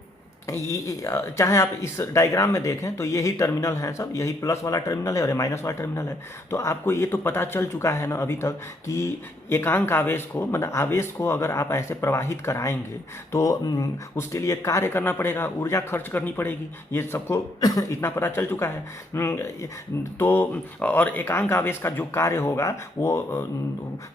चाहे आप इस डायग्राम में देखें तो यही टर्मिनल हैं सब, यही प्लस वाला टर्मिनल है और ये माइनस वाला टर्मिनल है। तो आपको ये तो पता चल चुका है ना अभी तक कि एकांक आवेश को, मतलब आवेश को अगर आप ऐसे प्रवाहित कराएंगे तो उसके लिए कार्य करना पड़ेगा, ऊर्जा खर्च करनी पड़ेगी, ये सबको इतना पता चल चुका है। तो और एकांक आवेश का जो कार्य होगा वो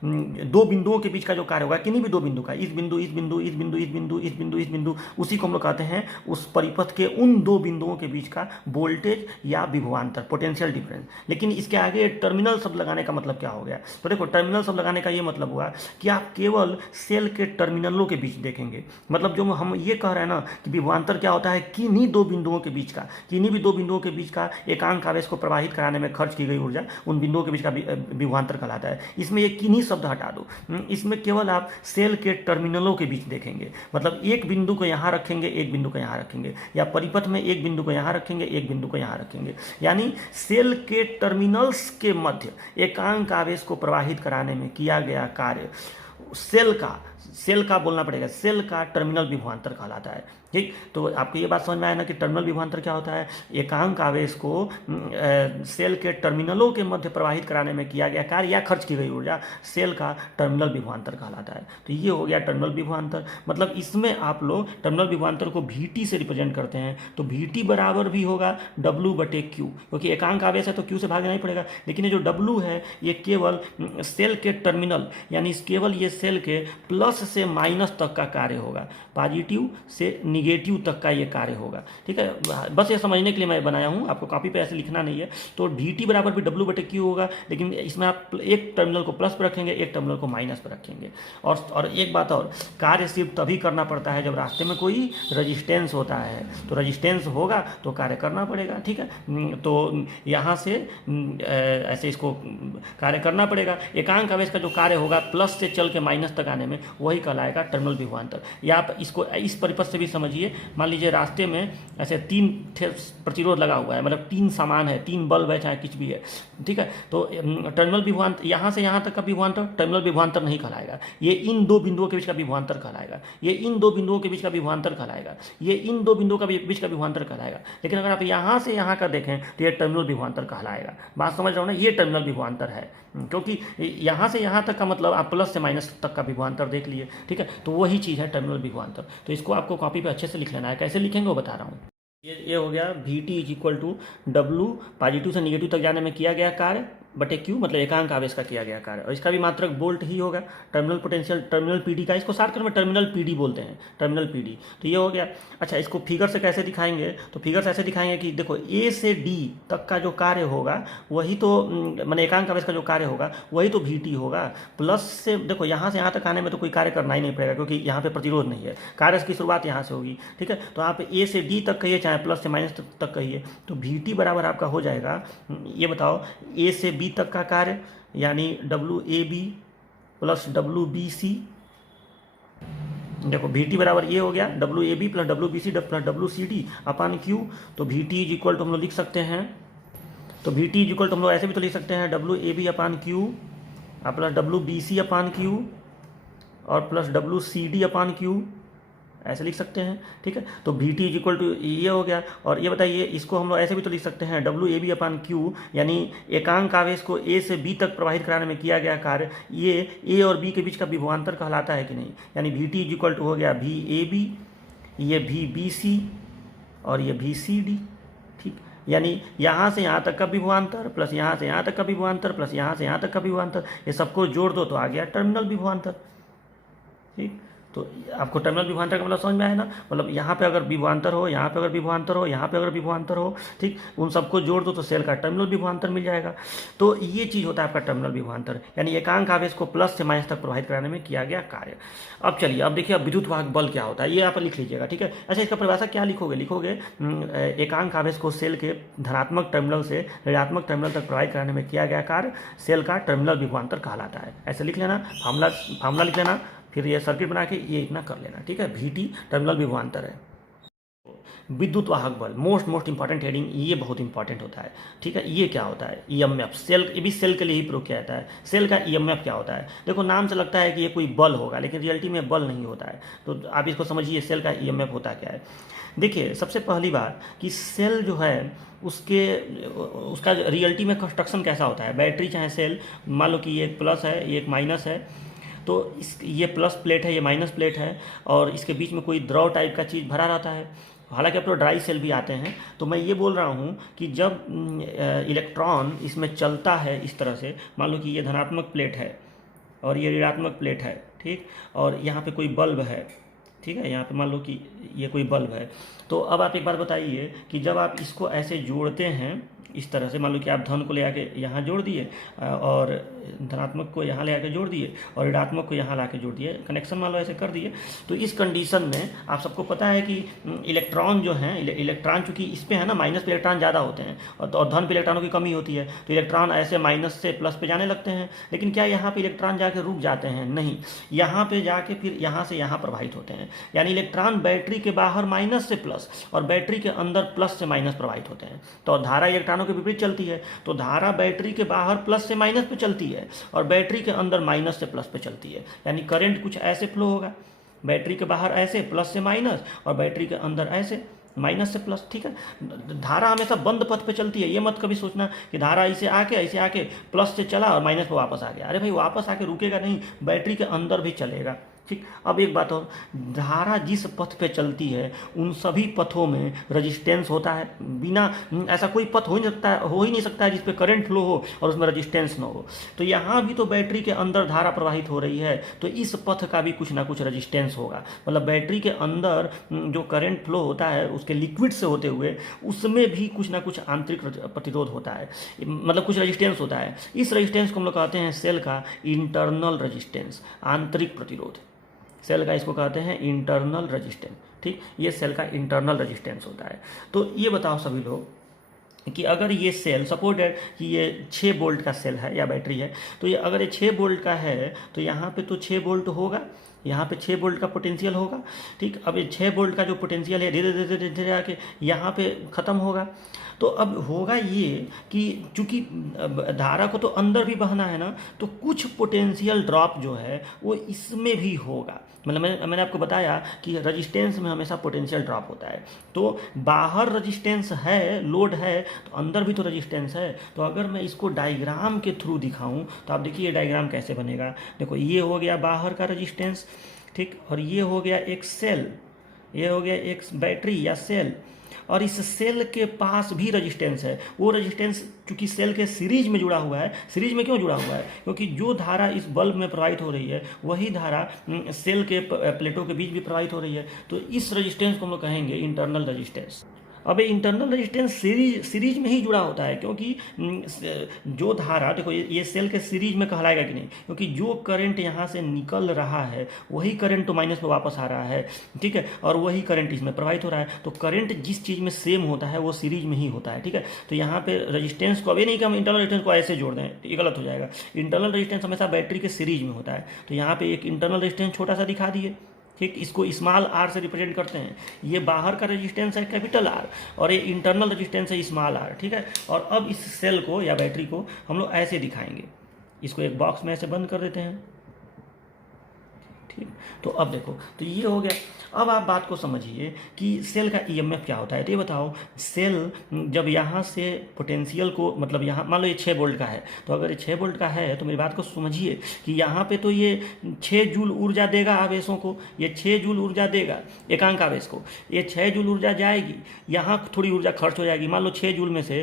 दो बिंदुओं के बीच का जो कार्य होगा, किन्हीं भी दो बिंदु का, इस बिंदु, इस बिंदु, इस बिंदु, इस बिंदु, इस बिंदु, इस बिंदु, उसी को हम लोग कहते हैं उस परिपथ के उन दो बिंदुओं के बीच का वोल्टेज या विभवांतर, पोटेंशियल डिफरेंस। लेकिन इसके आगे टर्मिनल शब्द लगाने का मतलब क्या हो गया? तो देखो, टर्मिनल शब्द लगाने का ये मतलब हुआ कि आप केवल सेल के टर्मिनलों के बीच देखेंगे। मतलब जो हम ये कह रहे हैं ना कि विभवांतर क्या होता है, किन्हीं दो बिंदुओं के बीच का, किन्हीं भी दो बिंदुओं के बीच का एकांक आवेश को प्रवाहित कराने में खर्च की गई ऊर्जा उन बिंदुओं के बीच का विभवांतर कहलाता है। इसमें ये किन्हीं शब्द हटा दो, इसमें केवल आप सेल के टर्मिनलों के बीच देखेंगे। मतलब एक बिंदु को यहाँ रखेंगे, एक बिंदु को यहाँ रखेंगे, या परिपथ में एक बिंदु को यहाँ रखेंगे, एक बिंदु को यहाँ रखेंगे, यानी सेल के टर्मिनल्स के मध्य एकांक आवेश को प्रवाहित कराने में किया गया कार्य सेल का बोलना पड़ेगा, सेल का टर्मिनल विभवांतर कहलाता है, ठीक। तो आपको ये बात समझ में आया ना कि टर्मिनल विभवांतर क्या होता है? एकांक आवेश को सेल के टर्मिनलों के मध्य प्रवाहित कराने में किया गया कार्य या खर्च की गई ऊर्जा सेल का टर्मिनल विभवांतर कहलाता है। तो ये हो गया टर्मिनल विभवांतर। मतलब इसमें आप लोग टर्मिनल विभवांतर को VT से रिप्रेजेंट करते हैं, तो VT बराबर भी होगा W/Q, क्योंकि एकांक आवेश है तो Q से भाग देना ही पड़ेगा। लेकिन ये जो W है ये केवल सेल के टर्मिनल, यानी केवल ये सेल के प्लस से माइनस तक का कार्य होगा, पॉजिटिव से निगेटिव तक का ये कार्य होगा, ठीक है। बस ये समझने के लिए मैं बनाया हूँ, आपको कॉपी पे ऐसे लिखना नहीं है। तो VT बराबर भी W/Q होगा, लेकिन इसमें आप एक टर्मिनल को प्लस पर रखेंगे, एक टर्मिनल को माइनस पर रखेंगे। और एक बात और, कार्य सिर्फ तभी करना पड़ता है जब रास्ते में कोई रजिस्टेंस होता है, तो रजिस्टेंस होगा तो कार्य करना पड़ेगा, ठीक है। तो यहाँ से ऐसे इसको कार्य करना पड़ेगा। एकांक आवेश का जो कार्य होगा प्लस से चल के माइनस तक आने में, वही कहलाएगा टर्मिनल विभवांतर। या आप इसको इस परिपथ से भी समझिए, मान लीजिए रास्ते में ऐसे 3 प्रतिरोध लगा हुआ है, मतलब 3 सामान है, 3 बल्ब है, चाहे कुछ भी है, ठीक है। तो टर्मिनल विभवांतर यहाँ से यहाँ तक का विभवांतर टर्मिनल विभवांतर नहीं कहलाएगा, ये इन दो बिंदुओं के बीच का विभवांतर कहलाएगा, ये इन दो बिंदुओं के बीच का विभवांतर कहलाएगा, ये इन दो बिंदुओं का बीच का विभवांतर कहलाएगा। लेकिन अगर आप यहाँ से यहाँ का देखें तो ये टर्मिनल विभवांतर कहलाएगा। बात समझ रहे हो ना? ये टर्मिनल विभवांतर है, क्योंकि यहाँ से यहाँ तक का मतलब आप प्लस से माइनस तक का विभवांतर देख लिए, ठीक है। तो वही चीज़ है टर्मिनल विभवांतर। तो इसको आपको कॉपी पे अच्छे से लिख लेना है, कैसे लिखेंगे वो बता रहा हूँ। ये हो गया VT = W, पॉजिटिव से निगेटिव तक जाने में किया गया कार्य बटे Q, मतलब एकांक आवेश का किया गया कार्य, और इसका भी मात्रक वोल्ट ही होगा। टर्मिनल पोटेंशियल, टर्मिनल PD का, इसको शॉर्टकट में टर्मिनल PD बोलते हैं, टर्मिनल PD। तो ये हो गया। अच्छा, इसको फिगर से कैसे दिखाएंगे? तो फिगर से ऐसे दिखाएंगे कि देखो A से D तक का जो कार्य होगा वही तो, मैंने एकांक आवेश का जो कार्य होगा वही तो VT होगा। प्लस से देखो यहाँ से यहाँ तक आने में तो कोई कार्य करना ही नहीं पड़ेगा, क्योंकि यहाँ पे प्रतिरोध नहीं है, कार्य की शुरुआत यहाँ से होगी, ठीक है। तो आप A से D तक कहिए, चाहे प्लस से माइनस तक कहिए, तो VT बराबर आपका हो जाएगा, ये बताओ, A से B तक का कार्य यानी WAB प्लस WBC। देखो VT बराबर ये हो गया WAB plus WBC plus WCD अपान Q। तो VT = हम लोग लिख सकते हैं, तो VT = हम लोग ऐसे भी तो लिख सकते हैं WAB अपान Q प्लस WBC अपान Q और प्लस WCD अपान Q, ऐसे लिख सकते हैं, ठीक है। तो VT = ये हो गया। और ये बताइए, इसको हम लोग ऐसे भी तो लिख सकते हैं WAB अपान Q, यानी एकांक आवेश को A से B तक प्रवाहित कराने में किया गया कार्य, ये A और B के बीच का विभवांतर कहलाता है कि नहीं। यानी VT = हो गया VAB, ये VBC और ये VCD, ठीक। यानी यहाँ से यहाँ तक का विभवांतर प्लस यहाँ से यहाँ तक का विभवांतर प्लस यहाँ से यहाँ तक का विभवांतर, ये सबको जोड़ दो तो आ गया टर्मिनल विभवांतर, ठीक। तो आपको टर्मिनल विभवांतर का मतलब समझ में आया ना, मतलब यहाँ पे अगर विभवांतर हो, यहाँ पे अगर विभवांतर हो, यहाँ पे अगर विभवांतर हो, ठीक, उन सबको जोड़ दो तो सेल का टर्मिनल विभवांतर मिल जाएगा। तो ये चीज़ होता है आपका टर्मिनल विभवांतर, यानी एकांक आवेश को प्लस से माइनस तक प्रवाहित कराने में किया गया कार्य। अब चलिए, अब देखिए अब विद्युत वाहक बल क्या होता है, ये यहाँ पर लिख लीजिएगा, ठीक है। अच्छा, इसका परिभाषा क्या लिखोगे, लिखोगे एकांक आवेश को सेल के धनात्मक टर्मिनल से ऋणात्मक टर्मिनल तक प्रवाहित कराने में किया गया कार्य सेल का टर्मिनल विभवांतर कहलाता है। ऐसे लिख लेना, फार्मूला लिख लेना, फिर ये सर्किट बना के ये इतना कर लेना, ठीक है। VT टर्मिनल विभवांतर है। विद्युत वाहक बल, मोस्ट इंपॉर्टेंट हेडिंग, ये बहुत इंपॉर्टेंट होता है, ठीक है। ये क्या होता है, EMF, सेल, ये भी सेल के लिए ही प्रयोग किया जाता है। सेल का EMF क्या होता है, देखो नाम से लगता है कि ये कोई बल होगा, लेकिन रियलिटी में बल नहीं होता है। तो आप इसको समझिए सेल का EMF होता क्या है। देखिए, सबसे पहली बात कि सेल जो है उसका रियलिटी में कंस्ट्रक्शन कैसा होता है। बैटरी चाहे सेल, मान लो कि ये एक प्लस है, ये एक माइनस है, तो ये प्लस प्लेट है, ये माइनस प्लेट है, और इसके बीच में कोई द्रव टाइप का चीज़ भरा रहता है। हालांकि अब तो ड्राई सेल भी आते हैं। तो मैं ये बोल रहा हूँ कि जब इलेक्ट्रॉन इसमें चलता है इस तरह से, मान लो कि ये धनात्मक प्लेट है और ये ऋणात्मक प्लेट है, ठीक, और यहाँ पे कोई बल्ब है, ठीक है, यहाँ पे मान लो कि ये कोई बल्ब है। तो अब आप एक बात बताइए कि जब आप इसको ऐसे जोड़ते हैं इस तरह से, मान लो कि आप धन को ले आके यहाँ जोड़ दिए और धनात्मक को यहाँ ले आके जोड़ दिए और ऋणात्मक को यहाँ ला के जोड़ दिए, कनेक्शन मान लो ऐसे कर दिए, तो इस कंडीशन में आप सबको पता है कि इलेक्ट्रॉन जो हैं, इलेक्ट्रॉन चूँकि इस पे है ना, माइनस पे इलेक्ट्रॉन ज़्यादा होते हैं और धन पे इलेक्ट्रॉनों की कमी होती है, तो इलेक्ट्रॉन ऐसे माइनस से प्लस पे जाने लगते हैं। लेकिन क्या यहाँ पे इलेक्ट्रॉन जाके रुक जाते हैं? नहीं, यहाँ पे जाके फिर यहाँ से यहाँ प्रवाहित होते हैं। यानी इलेक्ट्रॉन बैटरी के बाहर माइनस से प्लस और बैटरी के अंदर प्लस से माइनस प्रवाहित होते हैं। तो धारा इलेक्ट्रॉनों के विपरीत चलती है, तो धारा बैटरी के बाहर प्लस से माइनस पे चलती है और बैटरी के अंदर माइनस से प्लस पे चलती है। यानी करंट कुछ ऐसे फ्लो होगा, बैटरी के बाहर ऐसे प्लस से माइनस और बैटरी के अंदर ऐसे माइनस से प्लस, ठीक है। धारा हमेशा बंद पथ पे चलती है। ये मत कभी सोचना कि धारा ऐसे आके प्लस से चला और माइनस पे वापस आ गया। अरे भाई, वापस आके रुकेगा नहीं, बैटरी के अंदर भी चलेगा, ठीक। अब एक बात और, धारा जिस पथ पे चलती है उन सभी पथों में रेजिस्टेंस होता है। बिना ऐसा कोई पथ हो ही नहीं सकता है जिस पे करंट फ्लो हो और उसमें रेजिस्टेंस ना हो। तो यहाँ भी तो बैटरी के अंदर धारा प्रवाहित हो रही है, तो इस पथ का भी कुछ ना कुछ रेजिस्टेंस होगा। मतलब बैटरी के अंदर जो करंट फ्लो होता है उसके लिक्विड से होते हुए, उसमें भी कुछ ना कुछ आंतरिक प्रतिरोध होता है, मतलब कुछ रेजिस्टेंस होता है। इस रेजिस्टेंस को हम लोग कहते हैं सेल का इंटरनल रेजिस्टेंस, आंतरिक प्रतिरोध। सेल का इसको कहते हैं इंटरनल रेजिस्टेंस, ठीक। ये सेल का इंटरनल रेजिस्टेंस होता है। तो ये बताओ सभी लोग कि अगर ये सेल, सपोज दैट कि ये 6 वोल्ट का सेल है या बैटरी है, तो ये अगर ये 6 वोल्ट का है तो यहाँ पे तो 6 वोल्ट होगा, यहाँ पे 6 वोल्ट का पोटेंशियल होगा, ठीक। अब ये 6 वोल्ट का जो पोटेंशियल है धीरे धीरे धीरे धीरे आके यहाँ पे ख़त्म होगा। तो अब होगा ये कि चूंकि धारा को तो अंदर भी बहना है ना, तो कुछ पोटेंशियल ड्रॉप जो है वो इसमें भी होगा। मतलब मैंने आपको बताया कि रेजिस्टेंस में हमेशा पोटेंशियल ड्रॉप होता है। तो बाहर रेजिस्टेंस है, लोड है, तो अंदर भी तो रेजिस्टेंस है। तो अगर मैं इसको डायग्राम के थ्रू दिखाऊं तो आप देखिए ये डायग्राम कैसे बनेगा। देखो, ये हो गया बाहर का रेजिस्टेंस, ठीक, और ये हो गया एक सेल, ये हो गया एक बैटरी या सेल, और इस सेल के पास भी रेजिस्टेंस है। वो रेजिस्टेंस चूंकि सेल के सीरीज में जुड़ा हुआ है। सीरीज में क्यों जुड़ा हुआ है? क्योंकि जो धारा इस बल्ब में प्रवाहित हो रही है वही धारा सेल के प्लेटों के बीच भी प्रवाहित हो रही है। तो इस रेजिस्टेंस को हम लोग कहेंगे इंटरनल रेजिस्टेंस। अब ये इंटरनल रेजिस्टेंस सीरीज में ही जुड़ा होता है, क्योंकि जो धारा, देखो ये सेल के सीरीज में कहलाएगा कि नहीं, क्योंकि जो करंट यहाँ से निकल रहा है वही करंट तो माइनस में वापस आ रहा है, ठीक है, और वही करंट इसमें प्रवाहित हो रहा है। तो करंट जिस चीज़ में सेम होता है वो सीरीज में ही होता है, ठीक है। तो यहाँ पे रेजिस्टेंस को, अभी नहीं कि हम इंटरनल रेजिस्टेंस को ऐसे जोड़ दें, ये गलत हो जाएगा। इंटरनल रेजिस्टेंस हमेशा बैटरी के सीरीज में होता है। तो यहाँ पे एक इंटरनल रेजिस्टेंस छोटा सा दिखा दिए, ठीक, इसको स्मॉल आर से रिप्रेजेंट करते हैं। ये बाहर का रेजिस्टेंस है कैपिटल आर और ये इंटरनल रेजिस्टेंस है स्मॉल आर, ठीक है। और अब इस सेल को या बैटरी को हम लोग ऐसे दिखाएंगे, इसको एक बॉक्स में ऐसे बंद कर देते हैं, ठीक। तो अब देखो, तो ये हो गया। अब आप बात को समझिए कि सेल का EMF क्या होता है। तो ये बताओ, सेल जब यहाँ से पोटेंशियल को, मतलब यहाँ मान लो ये 6 वोल्ट का है, तो अगर ये 6 वोल्ट का है तो मेरी बात को समझिए कि यहाँ पे तो ये 6 जूल ऊर्जा देगा आवेशों को, ये 6 जूल ऊर्जा देगा एकांक आवेश को, ये 6 जूल ऊर्जा जाएगी, यहाँ थोड़ी ऊर्जा खर्च हो जाएगी। मान लो 6 जूल में से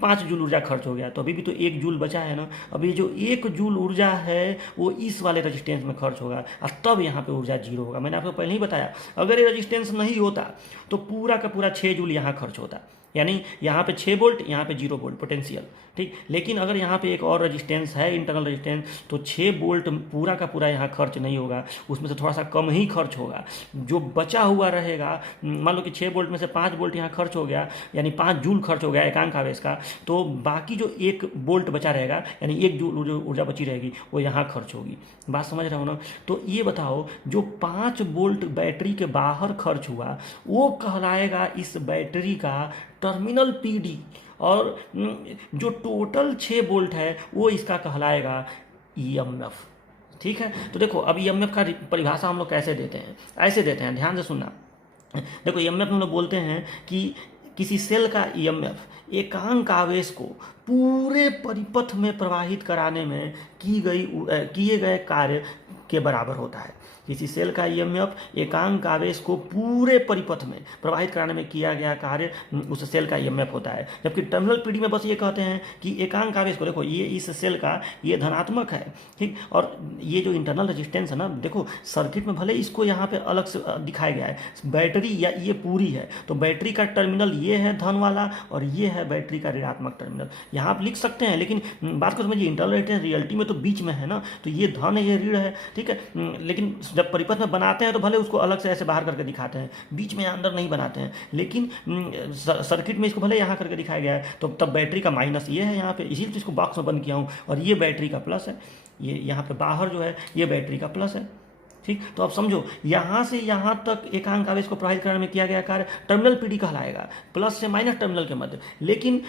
5 जूल ऊर्जा खर्च हो गया, तो अभी भी तो 1 जूल बचा है ना। अभी जो 1 जूल ऊर्जा है वो इस वाले रजिस्टेंस में खर्च होगा और तब यहाँ पे ऊर्जा जीरो होगा। मैंने आपको पहले ही बताया, अगर ये रजिस्टेंस नहीं होता तो पूरा का पूरा 6 जूल यहाँ खर्च होता, यानी यहाँ पे 6 वोल्ट, यहाँ पे 0 वोल्ट पोटेंशियल, ठीक। लेकिन अगर यहाँ पे एक और रेजिस्टेंस है, इंटरनल रेजिस्टेंस, तो 6 वोल्ट पूरा का पूरा यहाँ खर्च नहीं होगा, उसमें से थोड़ा सा कम ही खर्च होगा। जो बचा हुआ रहेगा, मान लो कि 6 वोल्ट में से 5 वोल्ट यहाँ खर्च हो गया, यानी 5 जूल खर्च हो गया एकांक आवेश का, तो बाकी जो 1 वोल्ट बचा रहेगा, यानी 1 जूल जो ऊर्जा बची रहेगी वो यहाँ खर्च होगी। बात समझ रहे हो ना। तो ये बताओ, जो 5 वोल्ट बैटरी के बाहर खर्च हुआ वो कहलाएगा इस बैटरी का टर्मिनल पीडी, और जो टोटल 6 वोल्ट है वो इसका कहलाएगा ईएमएफ, ठीक है। तो देखो, अब ईएमएफ का परिभाषा हम लोग कैसे देते हैं, ऐसे देते हैं, ध्यान से सुनना। देखो, ईएमएफ हम लोग बोलते हैं कि किसी सेल का ईएमएफ एकांक आवेश को पूरे परिपथ में प्रवाहित कराने में किए गए कार्य के बराबर होता है। किसी सेल का ईएमएफ एकांक आवेश को पूरे परिपथ में प्रवाहित कराने में किया गया कार्य उस सेल का ईएमएफ होता है। जबकि टर्मिनल पीडी में बस ये कहते हैं कि एकांक आवेश को, देखो ये इस सेल का ये धनात्मक है, ठीक, और ये जो इंटरनल रेजिस्टेंस है ना, देखो सर्किट में भले इसको यहाँ पे अलग से दिखाया गया है, बैटरी या ये पूरी है, तो बैटरी का टर्मिनल ये है धन वाला और ये है बैटरी का ऋणात्मक टर्मिनल। यहाँ आप लिख सकते हैं, लेकिन बात को समझिए, इंटरनल रेजिस्टेंस रियलिटी में तो बीच में है ना, तो ये धन है ये ऋण है, ठीक है। लेकिन जब परिपथ में बनाते हैं तो भले उसको अलग से ऐसे बाहर करके दिखाते हैं, बीच में अंदर नहीं बनाते हैं, लेकिन सर्किट में इसको भले यहाँ करके दिखाया गया है, तो तब बैटरी का माइनस ये है यहाँ पे, इसीलिए तो इसको बॉक्स में बंद किया हूँ, और ये बैटरी का प्लस है, ये यहाँ पे बाहर जो है ये बैटरी का प्लस है, ठीक। तो अब समझो, यहाँ से यहाँ तक एकांक आवेश को प्रवाहित करने में किया गया कार्य टर्मिनल पीडी कहलाएगा, प्लस से माइनस टर्मिनल के मध्य। लेकिन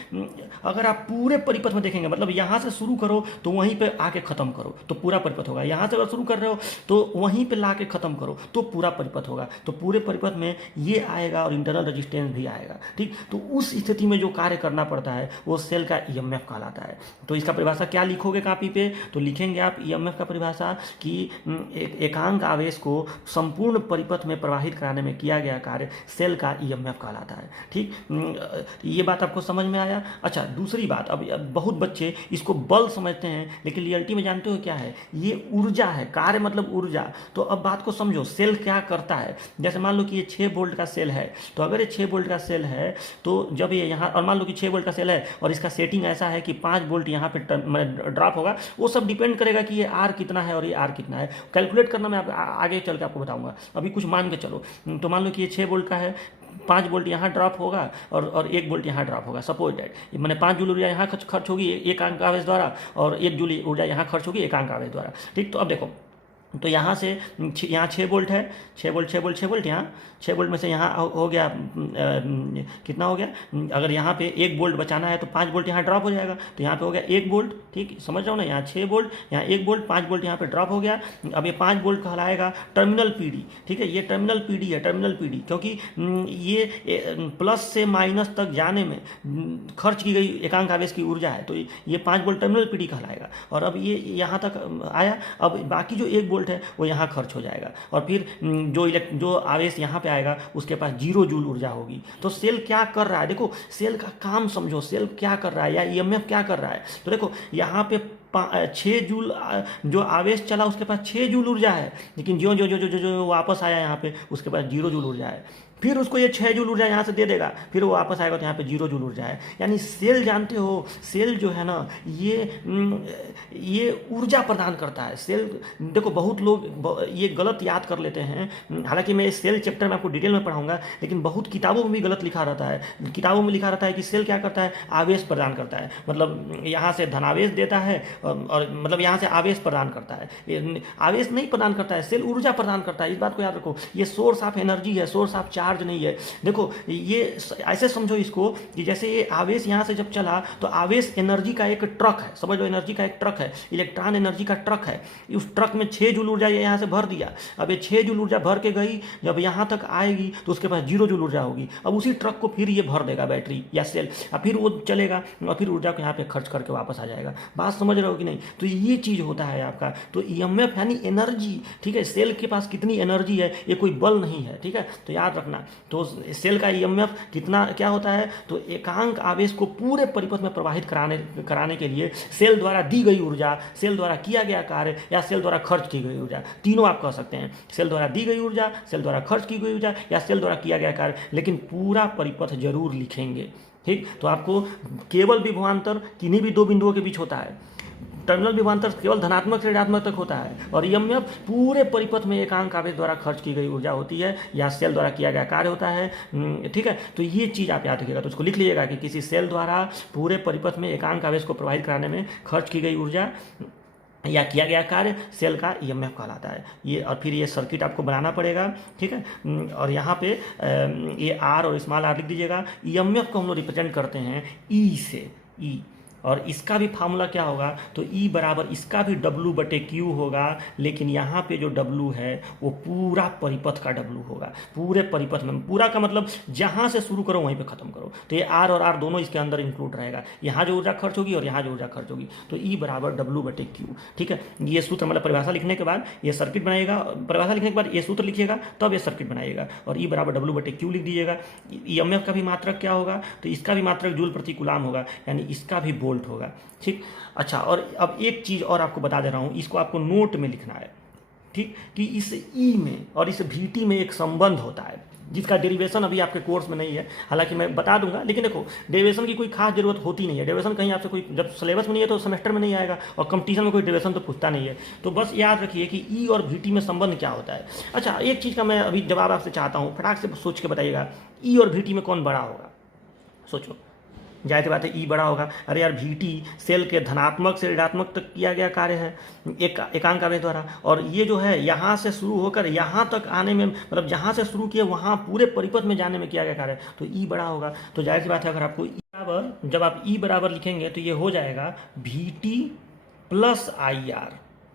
अगर आप पूरे परिपथ में देखेंगे, मतलब यहाँ से शुरू करो तो वहीं पे आके खत्म करो तो पूरा परिपथ होगा, यहाँ से अगर शुरू कर रहे हो तो वहीं पे ला के खत्म करो तो पूरा परिपथ होगा, तो पूरे परिपथ में ये आएगा और इंटरनल रेजिस्टेंस भी आएगा, ठीक। तो उस स्थिति में जो कार्य करना पड़ता है वो सेल का ईएमएफ कहलाता है। तो इसका परिभाषा क्या लिखोगे कापी पे, तो लिखेंगे आप ईएमएफ का परिभाषा कि एकांक आवेश को संपूर्ण परिपथ में प्रवाहित कराने में किया गया कार्य सेल का ईएमएफ कहलाता है, ठीक। ये बात आपको समझ में आया। अच्छा, दूसरी बात, अब बहुत बच्चे इसको बल समझते हैं, लेकिन रियलिटी में जानते हो क्या है, ये ऊर्जा है, कार्य मतलब ऊर्जा। तो अब बात को समझो, सेल क्या करता है। जैसे मान लो कि ये 6 वोल्ट का सेल है, तो अगर ये 6 वोल्ट का सेल है तो जब ये यहाँ, और मान लो कि 6 वोल्ट का सेल है और इसका सेटिंग ऐसा है कि 5 वोल्ट यहाँ पे ड्रॉप होगा, वो सब डिपेंड करेगा कि ये आर कितना है और ये आर कितना है। कैलकुलेट करना मैं आगे चल के आपको बताऊंगा, अभी कुछ मान के चलो। तो मान लो कि ये 6 वोल्ट का है, 5 वोल्ट यहाँ ड्रॉप होगा और 1 वोल्ट यहाँ ड्रॉप होगा, सपोज दैट, मैंने 5 जूल ऊर्जा यहाँ खर्च होगी एकांक आवेश द्वारा और 1 जूल ऊर्जा यहाँ खर्च होगी एकांक आवेश द्वारा, ठीक। तो अब देखो, तो यहाँ से यहाँ 6 वोल्ट है, 6 वोल्ट 6 वोल्ट 6 वोल्ट, यहाँ 6 वोल्ट में से यहाँ हो गया कितना हो गया, अगर यहाँ पे 1 वोल्ट बचाना है तो 5 वोल्ट यहाँ ड्रॉप हो जाएगा, तो यहाँ पे हो गया 1 वोल्ट, ठीक, समझ रहा हूँ ना। यहाँ 6 वोल्ट, यहाँ 1 वोल्ट, 5 वोल्ट यहाँ पे ड्रॉप हो गया। अब ये 5 वोल्ट कहलाएगा टर्मिनल पीडी, ठीक है। ये टर्मिनल पीडी है, टर्मिनल पीडी, क्योंकि ये प्लस से माइनस तक जाने में खर्च की गई एकांक आवेश की ऊर्जा है, तो ये 5 वोल्ट टर्मिनल पीडी कहलाएगा। और अब ये यहाँ तक आया, अब बाकी जो 1 वोल्ट है वो यहाँ खर्च हो जाएगा, और फिर जो आवेश यहाँ पे आएगा उसके पास 0 जूल ऊर्जा होगी। तो सेल क्या कर रहा है, देखो सेल का काम समझो, सेल क्या कर रहा है या ईएमएफ क्या कर रहा है। तो देखो यहाँ पे 6 जूल जो आवेश चला उसके पास 6 जूल ऊर्जा है, लेकिन जो जो जो जो जो वापस आया यहाँ पे उसके पास 0 जूल ऊर्जा है। फिर उसको ये 6 जूल ऊर्जा यहाँ से दे देगा, फिर वो वापस आएगा तो यहाँ पे 0 जूल ऊर्जा है। यानी सेल, जानते हो सेल जो है ना, ये ऊर्जा प्रदान करता है। सेल, देखो बहुत लोग ये गलत याद कर लेते हैं, हालांकि मैं इस सेल चैप्टर में आपको डिटेल में पढ़ाऊंगा, लेकिन बहुत किताबों में भी गलत लिखा रहता है। किताबों में लिखा रहता है कि सेल क्या करता है, आवेश प्रदान करता है, मतलब यहाँ से धनावेश देता है और मतलब यहाँ से आवेश प्रदान करता है। आवेश नहीं प्रदान करता है, सेल ऊर्जा प्रदान करता है, इस बात को याद रखो। ये सोर्स ऑफ एनर्जी है, सोर्स ऑफ चार्ज नहीं है। देखो ये ऐसे समझो इसको कि जैसे ये आवेश यहाँ से जब चला तो आवेश एनर्जी का एक ट्रक है, समझ लो एनर्जी का एक ट्रक है, इलेक्ट्रॉन एनर्जी का ट्रक है। उस ट्रक में 6 जूल ऊर्जा यहाँ से भर दिया, अब ये 6 जूल ऊर्जा भर के गई, जब यहाँ तक आएगी तो उसके पास 0 जूल ऊर्जा होगी। अब उसी ट्रक को फिर ये भर देगा बैटरी या सेल, और फिर वो चलेगा और फिर ऊर्जा को यहाँ पे खर्च करके वापस आ जाएगा। बात समझ रहे हो कि नहीं। तो ये चीज होता है आपका। तो ईएमएफ यानी एनर्जी, ठीक है। सेल के पास कितनी एनर्जी है, ये कोई बल नहीं है, ठीक है। तो याद रखना ना। तो सेल का ईएमएफ कितना क्या होता है, तो एकांक आवेश को पूरे परिपथ में प्रवाहित कराने के लिए सेल द्वारा दी गई ऊर्जा, सेल द्वारा किया गया कार्य या सेल द्वारा खर्च की गई ऊर्जा, तीनों आप कह सकते हैं। सेल द्वारा दी गई ऊर्जा, सेल द्वारा खर्च की गई ऊर्जा या सेल द्वारा किया गया कार्य, लेकिन पूरा परिपथ जरूर लिखेंगे। ठीक, तो आपको केवल विभवांतर किन्हीं भी दो बिंदुओं के बीच होता है, टर्मिनल विभवांतर केवल धनात्मक से ऋणात्मक तक होता है, और ईएमएफ पूरे परिपथ में एकांक आवेश द्वारा खर्च की गई ऊर्जा होती है या सेल द्वारा किया गया कार्य होता है। ठीक है, तो ये चीज़ आप याद रखिएगा। तो उसको लिख लीजिएगा कि किसी सेल द्वारा पूरे परिपथ में एकांक आवेश को प्रवाहित कराने में खर्च की गई ऊर्जा या किया गया कार्य सेल का ईएमएफ कहलाता है। ये और फिर ये सर्किट आपको बनाना पड़ेगा। ठीक है, और यहाँ पे ये आर और स्मॉल आर लिख दीजिएगा। ईएमएफ को हम लोग रिप्रेजेंट करते हैं ई से, ई, और इसका भी फार्मूला क्या होगा, तो E बराबर इसका भी W/Q होगा, लेकिन यहाँ पे जो W है वो पूरा परिपथ का W होगा, पूरे परिपथ में। पूरा का मतलब जहाँ से शुरू करो वहीं पे ख़त्म करो, तो ये R और R दोनों इसके अंदर इंक्लूड रहेगा। यहाँ जो ऊर्जा खर्च होगी और यहाँ जो ऊर्जा खर्च होगी, तो E बराबर W/Q। ठीक है, ये सूत्र मतलब परिभाषा लिखने के बाद ये सर्किट बनाएगा, परिभाषा लिखने के बाद ये सूत्र लिखिएगा, तब ये सर्किट बनाइएगा, और E बराबर W/Q लिख दीजिएगा। ईएमएफ का भी मात्रक क्या होगा, तो इसका भी मात्रक जूल प्रति कूलाम होगा, यानी इसका भी वोल्ट होगा। ठीक, अच्छा, और अब एक चीज़ और आपको बता दे रहा हूँ, इसको आपको नोट में लिखना है। ठीक, कि इस ई में और इस VT में एक संबंध होता है जिसका डेरिवेशन अभी आपके कोर्स में नहीं है, हालांकि मैं बता दूंगा, लेकिन देखो डेरिवेशन की कोई खास जरूरत होती नहीं है। डेरिवेशन कहीं आपसे कोई, जब सिलेबस में नहीं है तो सेमेस्टर में नहीं आएगा, और कंपटीशन में कोई डेरिवेशन तो पूछता नहीं है। तो बस याद रखिए कि ई और VT में संबंध क्या होता है। अच्छा, एक चीज़ का मैं अभी जवाब आपसे चाहता हूँ, फटाक से सोच के बताइएगा, ई और VT में कौन बड़ा होगा? सोचो, जाहिर सी बात है ई बड़ा होगा। अरे यार, VT सेल के धनात्मक से ऋणात्मक तक किया गया कार्य है एकांक आवेश द्वारा, और ये जो है यहाँ से शुरू होकर यहाँ तक आने में, मतलब जहाँ से शुरू किया वहाँ पूरे परिपथ में जाने में किया गया कार्य, तो ई बड़ा होगा। तो जाहिर सी बात है, अगर आपको ई बराबर, जब आप ई बराबर लिखेंगे तो ये हो जाएगा VT + IR।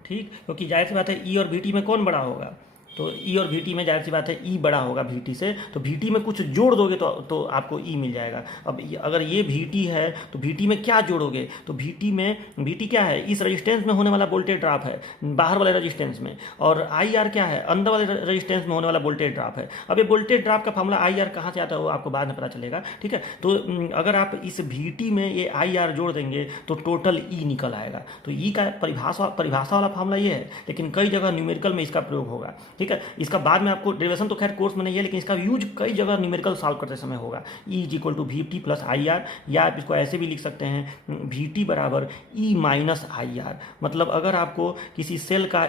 ठीक, क्योंकि जाहिर सी बात है ई और VT में कौन बड़ा होगा, तो ई और VT में जाहिर सी बात है ई बड़ा होगा VT से, तो VT में कुछ जोड़ दोगे तो आपको ई मिल जाएगा। अब अगर ये VT है तो VT में क्या जोड़ोगे, तो VT क्या है, इस रेजिस्टेंस में होने वाला वोल्टेज ड्रॉप है बाहर वाले रेजिस्टेंस में, और IR क्या है, अंदर वाले रेजिस्टेंस में होने वाला वोल्टेज ड्रॉप है। अब ये वोल्टेज ड्रॉप का फार्मूला IR कहाँ से आता है वो आपको बाद में पता चलेगा। ठीक है, तो अगर आप इस VT में ये IR जोड़ देंगे तो टोटल ई निकल आएगा। तो ई का परिभाषा वाला फार्मूला ये है, लेकिन कई जगह न्यूमेरिकल में इसका प्रयोग होगा। ठीक है, इसका बाद में आपको डेरिवेशन तो खैर कोर्स में नहीं है, लेकिन इसका यूज कई जगह न्यूमेरिकल सॉल्व करते समय होगा। E = VT + IR, या आप इसको ऐसे भी लिख सकते हैं VT बराबर E - IR। मतलब अगर आपको किसी सेल का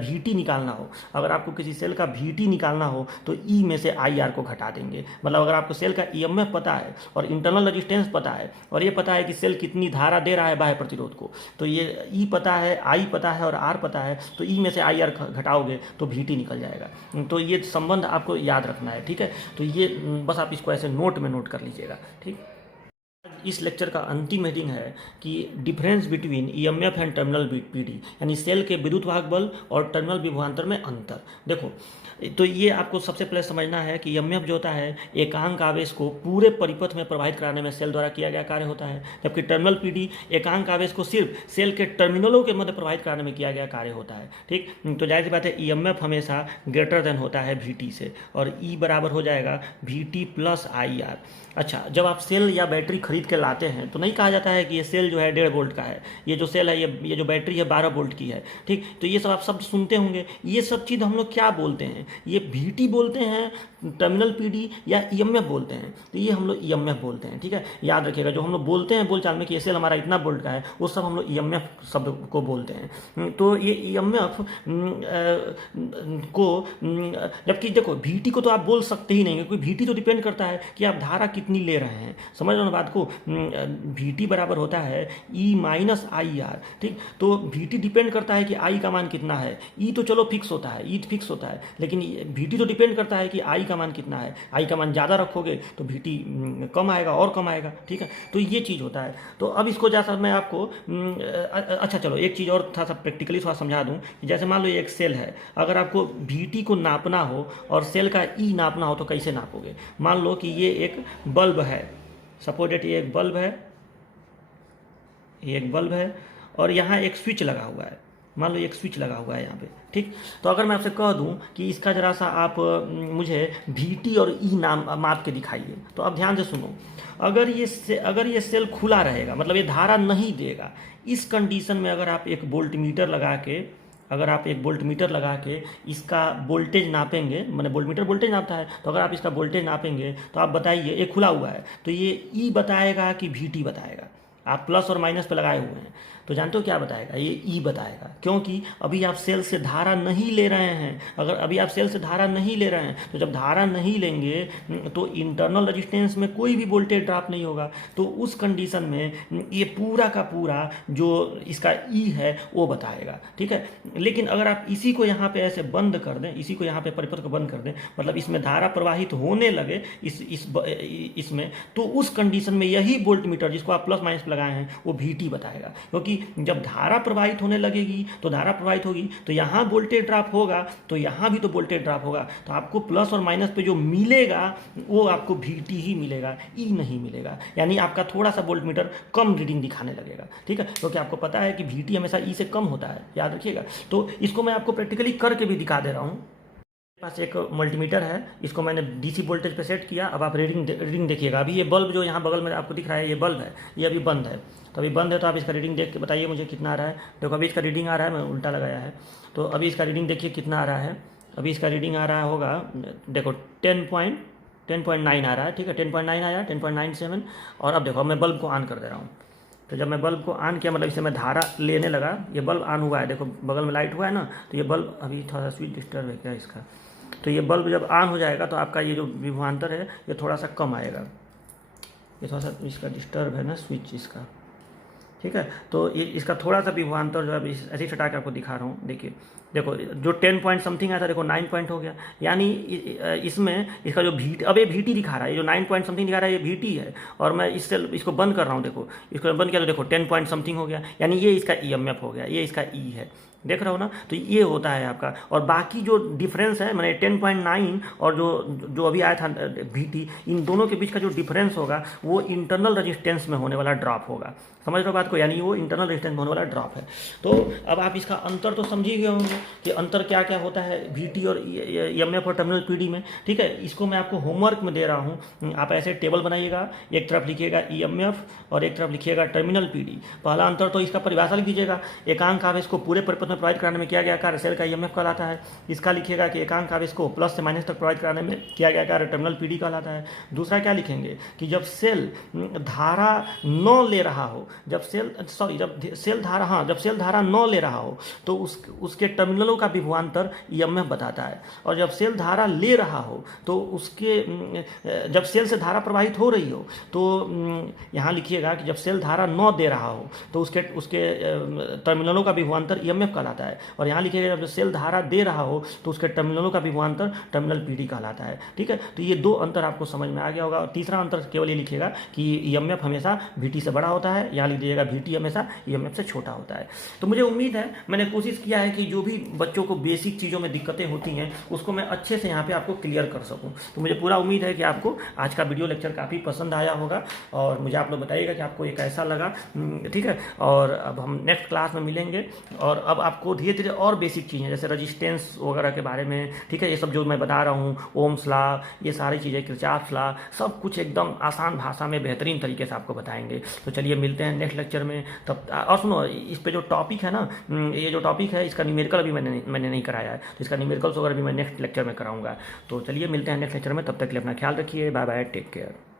VT निकालना हो, अगर आपको किसी सेल का VT निकालना हो तो E में से IR को घटा देंगे। मतलब अगर आपको सेल का EMF पता है और इंटरनल रेजिस्टेंस पता है, और ये पता है कि सेल कितनी धारा दे रहा है बाह्य प्रतिरोध को, तो ये E पता है, I पता है और R पता है, तो E में से IR घटाओगे तो VT निकल जाएगा। तो ये संबंध आपको याद रखना है। ठीक है, तो ये बस आप इसको ऐसे नोट में नोट कर लीजिएगा। ठीक, इस लेक्चर का अंतिम हेडिंग है कि difference between EMF and terminal PD, यानी सेल के विद्युत वाहक बल और टर्मिनल विभवांतर में अंतर। देखो, तो ये आपको सबसे पहले समझना है कि ईएमएफ जो होता है एकांक आवेश को पूरे परिपथ में प्रवाहित कराने में सेल द्वारा किया गया कार्य होता है, जबकि टर्मिनल पीडी एकांक आवेश को सिर्फ सेल के टर्मिनलों के मध्य प्रवाहित कराने में किया गया कार्य होता है। ठीक, तो जाहिर सी बात है ईएमएफ हमेशा ग्रेटर देन होता है VT से, और ई बराबर हो जाएगा VT + IR। अच्छा, जब आप सेल या बैटरी खरीद के लाते हैं तो नहीं कहा जाता है कि ये सेल जो है 1.5 वोल्ट का है, ये जो सेल है, ये जो बैटरी है 12 वोल्ट की है। ठीक, तो ये सब आप शब्द सुनते होंगे, ये सब चीज़ हम लोग क्या बोलते हैं, ये VT बोलते हैं, टर्मिनल पीडी, या ईएमएफ बोलते हैं, तो ये हम लोग ईएमएफ बोलते हैं। ठीक है, याद रखिएगा, जो हम लोग बोलते हैं बोलचाल में कि ये सेल हमारा इतना वोल्ट का है, वो सब हम लोग ईएमएफ शब्द को बोलते हैं। तो ये ईएमएफ को, जबकि देखो VT को तो आप बोल सकते ही नहीं, क्योंकि VT तो डिपेंड करता है कि आप धारा कितनी ले रहे हैं। समझ रहे हो ना बात को, VT बराबर होता है E - IR। ठीक, तो VT डिपेंड करता है कि I का मान कितना है, E तो चलो फिक्स होता है, E फिक्स होता है, लेकिन VT तो डिपेंड करता है कि I का मान कितना है। I का मान ज़्यादा रखोगे तो VT कम आएगा और कम आएगा। ठीक है, तो ये चीज़ होता है। तो अब इसको जैसा मैं आपको अच्छा चलो एक चीज़ और थोड़ा सा प्रैक्टिकली थोड़ा समझा दूँ। जैसे मान लो ये एक सेल है, अगर आपको VT को नापना हो और सेल का E नापना हो तो कैसे नापोगे? मान लो कि ये एक बल्ब है, सपोज डेट ये एक बल्ब है, ये एक बल्ब है, और यहाँ एक स्विच लगा हुआ है। मान लो एक स्विच लगा हुआ है यहाँ पे, ठीक। तो अगर मैं आपसे कह दूं कि इसका जरा सा आप मुझे VT और E नाम माप के दिखाइए, तो आप ध्यान से सुनो। अगर ये सेल खुला रहेगा, मतलब ये धारा नहीं देगा, इस कंडीशन में अगर आप एक वोल्टमीटर लगा के इसका वोल्टेज नापेंगे, मैंने वोल्टमीटर वोल्टेज नापता है, तो अगर आप इसका वोल्टेज नापेंगे तो आप बताइए, ये खुला हुआ है तो ये E बताएगा कि VT बताएगा। आप प्लस और माइनस पे लगाए हुए हैं तो जानते हो क्या बताएगा, ये E बताएगा, क्योंकि अभी आप सेल से धारा नहीं ले रहे हैं। अगर अभी आप सेल से धारा नहीं ले रहे हैं तो जब धारा नहीं लेंगे तो इंटरनल रेजिस्टेंस में कोई भी वोल्टेज ड्रॉप नहीं होगा। तो उस कंडीशन में ये पूरा का पूरा जो इसका E है वो बताएगा, ठीक है। लेकिन अगर आप इसी को यहाँ पे ऐसे बंद कर दें, इसी को यहाँ पे परिपथ को बंद कर दें, मतलब इसमें धारा प्रवाहित होने लगे इसमें, तो उस कंडीशन में यही वोल्टमीटर जिसको आप प्लस माइनस लगाए हैं वो VT बताएगा, क्योंकि जब धारा प्रवाहित होने लगेगी तो धारा प्रवाहित होगी तो यहाँ वोल्टेज ड्रॉप होगा, तो यहाँ भी तो वोल्टेज ड्रॉप होगा, तो आपको प्लस और माइनस पे जो मिलेगा वो आपको VT ही मिलेगा, E नहीं मिलेगा। यानी आपका थोड़ा सा वोल्टमीटर कम रीडिंग दिखाने लगेगा, ठीक है, क्योंकि आपको पता है कि VT हमेशा E से कम होता है, याद रखिएगा। तो इसको मैं आपको प्रैक्टिकली करके भी दिखा दे रहा हूँ। पास एक मल्टीमीटर है, इसको मैंने DC वोल्टेज पे सेट किया। अब आप रीडिंग देखिएगा। अभी ये बल्ब जो यहाँ बगल में आपको दिख रहा है, ये बल्ब है, ये अभी बंद है। तो अभी बंद है तो आप इसका रीडिंग देख के बताइए मुझे कितना आ रहा है। देखो अभी इसका रीडिंग आ रहा है, मैं उल्टा लगाया है, तो अभी इसका रीडिंग देखिए कितना आ रहा है। अभी इसका रीडिंग आ रहा होगा, देखो 10.9 आ रहा है, ठीक है, 10.9 आया, 10.97। और अब देखो मैं बल्ब को ऑन कर दे रहा हूँ। तो जब मैं बल्ब को ऑन किया, मतलब इसे मैं धारा लेने लगा, ये बल्ब ऑन हुआ है, देखो बगल में लाइट हुआ है ना, तो ये बल्ब अभी थोड़ा सा स्विच डिस्टर्ब है क्या इसका, तो ये बल्ब जब ऑन हो जाएगा तो आपका ये जो विभवांतर है ये थोड़ा सा कम आएगा। ये थोड़ा सा इसका डिस्टर्ब है ना स्विच इसका, ठीक है। तो ये इसका थोड़ा सा विभवांतर जो है ऐसे ही हटा के आपको दिखा रहा हूँ। देखिए, देखो जो 10 पॉइंट समथिंग आया था, देखो 9 पॉइंट हो गया। यानी इसमें इसका जो VT, अब ये VT दिखा रहा है, ये जो 9 पॉइंट समथिंग दिखा रहा है ये VT है, और मैं इसको बंद कर रहा हूँ। देखो इसको बंद किया तो देखो 10 पॉइंट समथिंग हो गया, यानी ये इसका EMF हो गया, ये इसका E है, देख रहे हो ना। तो ये होता है आपका। और बाकी जो डिफरेंस है, मैंने 10.9 और जो अभी आया था VT, इन दोनों के बीच का जो डिफरेंस होगा वो इंटरनल रेजिस्टेंस में होने वाला ड्रॉप होगा। समझ रहे हो बात को, यानी वो इंटरनल रेजिस्टेंस में होने वाला ड्रॉप है। तो अब आप इसका अंतर तो समझ ही गए होंगे कि अंतर क्या क्या होता है VT और EMF और टर्मिनल PD में, ठीक है। इसको मैं आपको होमवर्क में दे रहा हूँ, आप ऐसे टेबल बनाइएगा, एक तरफ लिखिएगा EMF और एक तरफ लिखिएगा टर्मिनल PD। पहला अंतर तो इसका परिभाषा लिख दीजिएगा, एकांक आवेश को पूरे परिपथ में प्रवाहित कराने में किया गया कार्य सेल का EMF कहलाता है। इसका लिखिएगा कि एकांक आवेश को प्लस से माइनस तक प्रवाहित कराने में किया गया कार्य टर्मिनल PD कहलाता है। दूसरा क्या लिखेंगे कि जब सेल धारा न ले रहा हो, जब सेल धारा न ले रहा हो तो उसके टर्मिनलों का विभवांतर EMF बताता है। और जब सेल धारा ले रहा हो तो जब सेल से धारा प्रवाहित हो रही हो तो यहाँ लिखिएगा कि जब सेल धारा न दे रहा हो तो उसके टर्मिनलों का विभवांतर EMF कहलाता है। और यहाँ लिखिएगा जब सेल धारा दे रहा हो तो उसके टर्मिनलों का विभवांतर टर्मिनल PD कहलाता है, ठीक है। तो ये दो अंतर आपको समझ में आ गया होगा। और तीसरा अंतर केवल ये लिखिएगा कि EMF हमेशा VT से बड़ा होता है, यहाँ लिख दीजिएगा VT हमेशा EMF से छोटा होता है। तो मुझे उम्मीद है, मैंने कोशिश किया है कि जो भी बच्चों को बेसिक चीज़ों में दिक्कतें होती हैं उसको मैं अच्छे से यहाँ पे आपको क्लियर कर सकूँ। तो मुझे पूरा उम्मीद है कि आपको आज का वीडियो लेक्चर काफ़ी पसंद आया होगा, और मुझे आप लोग बताइएगा कि आपको ये कैसा लगा, ठीक है। और अब हम नेक्स्ट क्लास में मिलेंगे, और अब आपको धीरे धीरे और बेसिक चीज़ें जैसे रजिस्टेंस वगैरह के बारे में, ठीक है, ये सब जो मैं बता रहा हूँ, ओम्स लॉ, ये सारी चीज़ें, किरचॉफ लॉ, सब कुछ एकदम आसान भाषा में बेहतरीन तरीके से आपको बताएंगे। तो चलिए मिलते हैं नेक्स्ट लेक्चर में तब। और सुनो, इस पे जो टॉपिक है ना, ये जो टॉपिक है इसका न्यूमेरिकल अभी मैंने नहीं कराया है, तो इसका न्यूमेरिकल्स वगैरह भी मैं नेक्स्ट लेक्चर में कराऊंगा। तो चलिए मिलते हैं नेक्स्ट लेक्चर में, तब तक के लिए अपना ख्याल रखिए, बाय बाय, टेक केयर।